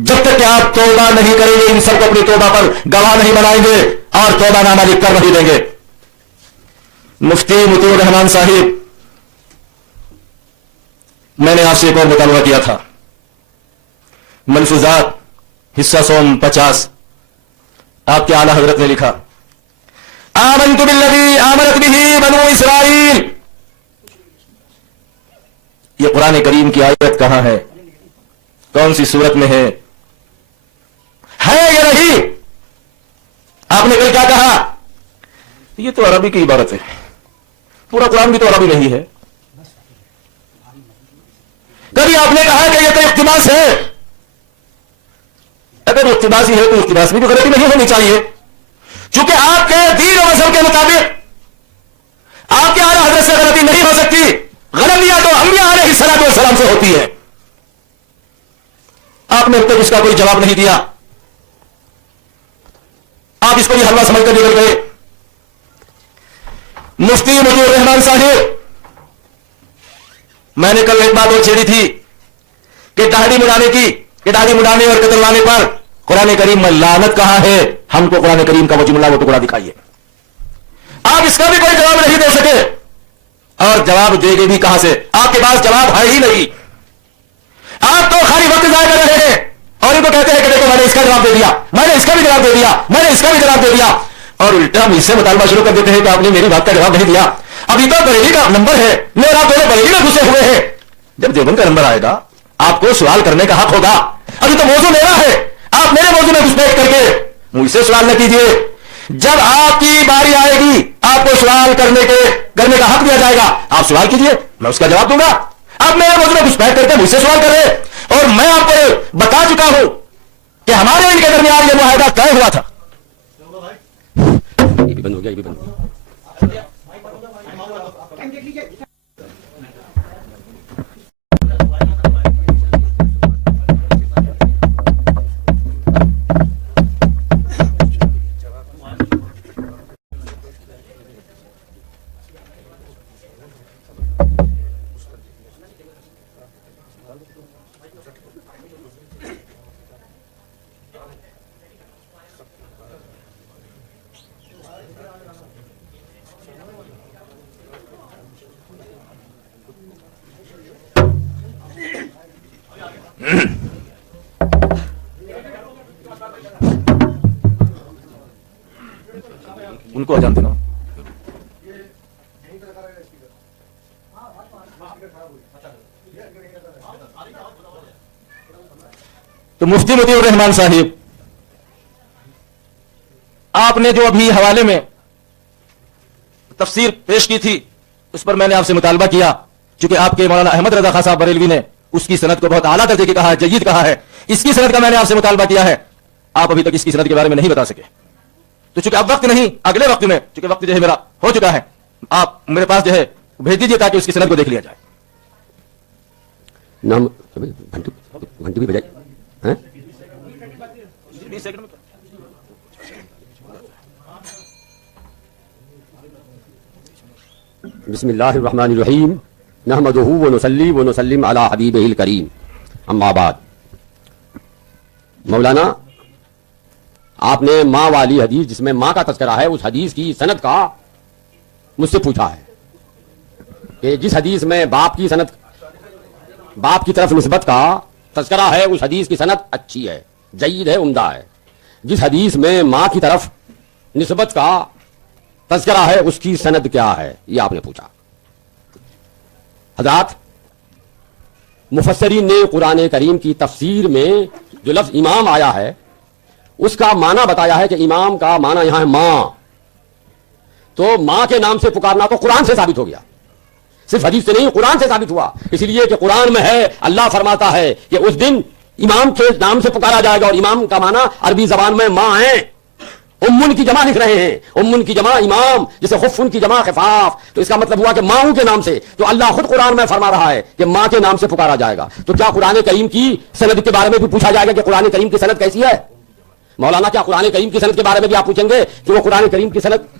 जब तक कि आप तौबा नहीं करेंगे, इन सबको अपनी तौबा पर गवाह नहीं बनाएंगे और तौबा नामा लिख कर नहीं देंगे। मुफ्ती मुतीउर रहमान साहिब, मैंने आपसे एक और मुतालबा किया था, मलफूजात हिस्सा सोम 50, आपके आला हजरत ने लिखा, आमनतु बिल्लज़ी आमनत बिही बनु इसराइल। यह कुरान करीम की आयत कहां है, कौन सी सूरत में है या नहीं? आपने कल क्या कहा? यह तो अरबी की इबारत है, पूरा कुरान भी तो अरबी नहीं है। कभी आपने कहा कि यह तो इख्तिबास है। अगर इख्तिबास ही है तो इख्तिबास में भी गलती नहीं होनी चाहिए, क्योंकि आपके दीन और मजहब के मुताबिक आपके आला हजरत से गलती नहीं हो सकती। गलतियां तो अंबिया अलैहिस्सलाम से होती है। आपने अब तक इसका कोई जवाब नहीं दिया, आप इसको भी हलवा समझकर निकल गए। मुफ्ती मुतीउर रहमान साहिब, मैंने कल एक बात और छेड़ी थी कि दाढ़ी मुड़ाने और कतरवाने पर कुरान करीम में लानत कहां है? हमको कुरान करीम का वो जुमला, वो टुकड़ा दिखाइए। आप इसका भी कोई जवाब नहीं दे सके, और जवाब देंगे भी कहां से? आपके पास जवाब है ही नहीं। आप तो खाली वक्त जाया कर रहे हैं और इनको कहते हैं कि देखो मैंने इसका जवाब दे दिया, मैंने इसका भी जवाब दे दिया, मैंने इसका भी जवाब दे दिया, और उल्टा मुझसे मुतालबा शुरू कर देते हैं कि आपने मेरी बात का जवाब नहीं दिया। अभी तो बरेली का नंबर है, मेरा दोनों बरेली में घुसे हुए हैं। जब देवबंद का नंबर आएगा आपको सवाल करने का हक होगा। अभी तो मौजू मेरा है, आप मेरे मौजू में घुसपैठ करके मुझसे सवाल न कीजिए। जब आपकी बारी आएगी आपको सवाल करने का हक दिया जाएगा, आप सवाल कीजिए, मैं उसका जवाब दूंगा। आप मेरे मौजू में घुसपैठ करके मुझसे सवाल कर रहे, और मैं आपको बता चुका हूं कि हमारे इनके दरमियान यह मुआहदा तय हुआ था। ये भी बंद हो गया, ये भी बंद हो गया। उनको अजान देना। तो मुफ्ती मुतीउर रहमान साहिब, आपने जो अभी हवाले में तफसीर पेश की थी उस पर मैंने आपसे मुतालबा किया, क्योंकि आपके मौलाना अहमद रजा खान साहब बरेलवी ने उसकी सनद को बहुत आला दर्जे की कहा है, जय्यद कहा है। इसकी सनद का मैंने आपसे मुतालबा किया है, आप अभी तक इसकी सनद के बारे में नहीं बता सके। تو چونکہ اب وقت نہیں، اگلے وقت میں چونکہ وقت جو ہے میرا ہو چکا ہے، آپ میرے پاس جو ہے بھیج دیجیے تاکہ اس کی سند کو دیکھ لیا جائے. نام گھنٹی بھی بجائی ہیں. بسم اللہ الرحمن الرحیم نحمدہ ونصلی ونسلم علی حبیبہ الکریم اما بعد. مولانا آپ نے ماں والی حدیث جس میں ماں کا تذکرہ ہے اس حدیث کی سند کا مجھ سے پوچھا ہے کہ جس حدیث میں باپ کی طرف نسبت کا تذکرہ ہے اس حدیث کی سند اچھی ہے، جید ہے، عمدہ ہے. جس حدیث میں ماں کی طرف نسبت کا تذکرہ ہے اس کی سند کیا ہے، یہ آپ نے پوچھا. حضرات، مفسرین نے قرآن کریم کی تفسیر میں جو لفظ امام آیا ہے اس کا معنی بتایا ہے کہ امام کا معنی یہاں ہے ماں. تو ماں کے نام سے پکارنا تو قرآن سے ثابت ہو گیا، صرف حدیث سے نہیں، قرآن سے ثابت ہوا. اس لیے کہ قرآن میں ہے، اللہ فرماتا ہے کہ اس دن امام کے نام سے پکارا جائے گا، اور امام کا معنی عربی زبان میں ماں ہے. امن کی جمع لکھ رہے ہیں، امن کی جمع امام، جسے خفن کی جمع خفاف. تو اس کا مطلب ہوا کہ ماؤں کے نام سے. تو اللہ خود قرآن میں فرما رہا ہے کہ ماں کے نام سے پکارا جائے گا. تو کیا قرآن کریم کی سند کے بارے میں بھی پوچھا جائے گا کہ قرآن کریم کی سند کیسی ہے؟ مولانا کیا قرآن کریم کی سند کے بارے میں بھی آپ پوچھیں گے کہ وہ قرآن کریم کی سند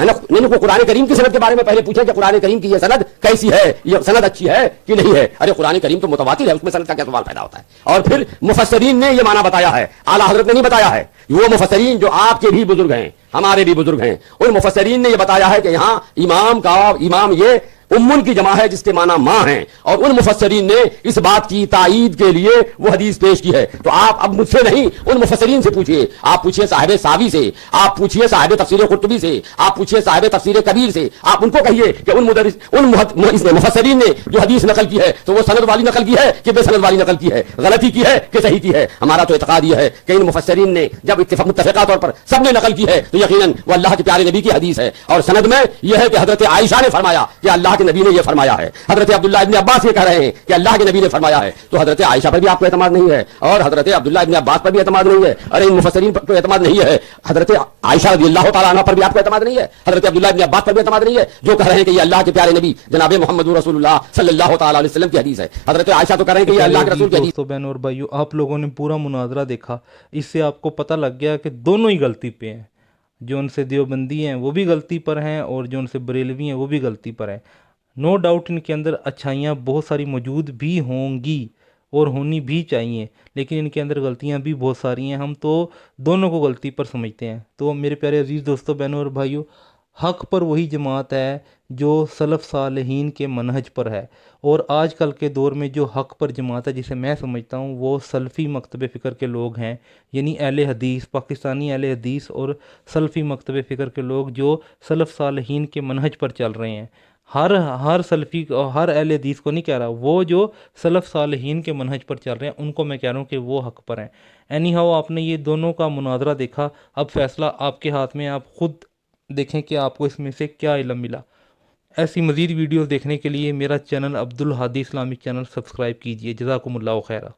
نہیں، وہ قرآن کریم کی سند کے بارے میں پہلے پوچھیں کہ قرآن کریم کی یہ سند کیسی ہے، یہ سند اچھی ہے کہ نہیں ہے. ارے قرآن کریم تو متواتر ہے، اس میں سند کا کیا سوال پیدا ہوتا ہے؟ اور پھر مفسرین نے یہ معنی بتایا ہے، اعلیٰ حضرت نے نہیں بتایا ہے. وہ مفسرین جو آپ کے بھی بزرگ ہیں، ہمارے بھی بزرگ ہیں، ان مفسرین نے یہ بتایا ہے کہ یہاں امام یہ امن کی جمع ہے جس کے معنی ماں ہیں. اور ان مفسرین نے اس بات کی تائید کے لیے وہ حدیث پیش کی ہے. تو آپ اب مجھ سے نہیں، ان مفسرین سے پوچھئے. آپ پوچھئے صاحب ساوی سے، آپ پوچھئے صاحب تفسیر قرطبی سے، آپ پوچھئے صاحب تفسیر کبیر سے. آپ ان کو کہیے کہ ان مفسرین نے جو حدیث نقل کی ہے تو وہ سند والی نقل کی ہے کہ بے سند والی نقل کی ہے، غلطی کی ہے کہ صحیح کی ہے. ہمارا تو اعتقاد یہ ہے کہ ان مفسرین نے جب متفقہ طور پر سب نے نقل کی ہے تو یقیناً وہ اللہ کے پیارے نبی کی حدیث ہے. اور سند میں یہ ہے کہ حضرت عائشہ نے فرمایا کہ اللہ کے نبی نے یہ فرمایا ہے. حضرت عبداللہ ابن عباس یہ کہہ رہے ہیں کہ اللہ کے نبی نے فرمایا ہے. تو حضرت عائشہ پر بھی آپ کو اعتماد نہیں ہے، اور حضرت عبداللہ ابن عباس پر بھی اعتماد نہیں ہے. ارے ان مفسرین پر اعتماد نہیں ہے، حضرت عائشہ رضی اللہ تعالیٰ عنہ پر بھی آپ کو اعتماد نہیں ہے، حضرت عبداللہ ابن عباس پر بھی اعتماد نہیں ہے، جو کہہ رہے ہیں کہ یہ اللہ کے پیارے نبی جناب محمد رسول اللہ صلی اللہ تعالیٰ علیہ وسلم کی حدیث ہے. حضرت عائشہ تو کہہ رہے ہیں کہ یہ اللہ کے رسول کی حدیث. دوستوں، بہنوں اور بھائیوں، آپ لوگوں نے پورا مناظرہ دیکھا، اس سے آپ کو پتہ لگ گیا کہ دونوں ہی غلطی پہ ہیں. جو ان سے دیوبندی ہیں وہ بھی غلطی پر ہیں، اور جو ان سے بریلوی ہیں وہ بھی غلطی پر ہیں. نو ڈاؤٹ ان کے اندر اچھائیاں بہت ساری موجود بھی ہوں گی اور ہونی بھی چاہیے، لیکن ان کے اندر غلطیاں بھی بہت ساری ہیں. ہم تو دونوں کو غلطی پر سمجھتے ہیں. تو میرے پیارے عزیز دوستوں، بہنوں اور بھائیوں، حق پر وہی جماعت ہے جو سلف صالحین کے منہج پر ہے. اور آج کل کے دور میں جو حق پر جماعت ہے جسے میں سمجھتا ہوں وہ سلفی مکتب فکر کے لوگ ہیں، یعنی اہل حدیث، پاکستانی اہل حدیث اور سلفی مکتب فکر کے لوگ جو سلف صالحین کے منہج پر چل رہے ہیں. ہر سلفی، ہر اہل حدیث کو نہیں کہہ رہا، وہ جو سلف صالحین کے منہج پر چل رہے ہیں ان کو میں کہہ رہا ہوں کہ وہ حق پر ہیں. اینی ہاؤ، آپ نے یہ دونوں کا مناظرہ دیکھا، اب فیصلہ آپ کے ہاتھ میں. آپ خود دیکھیں کہ آپ کو اس میں سے کیا علم ملا. ایسی مزید ویڈیوز دیکھنے کے لیے میرا channel Abdul Hadi Islamic channel subscribe کیجیے. جزاکم اللہ خیرہ.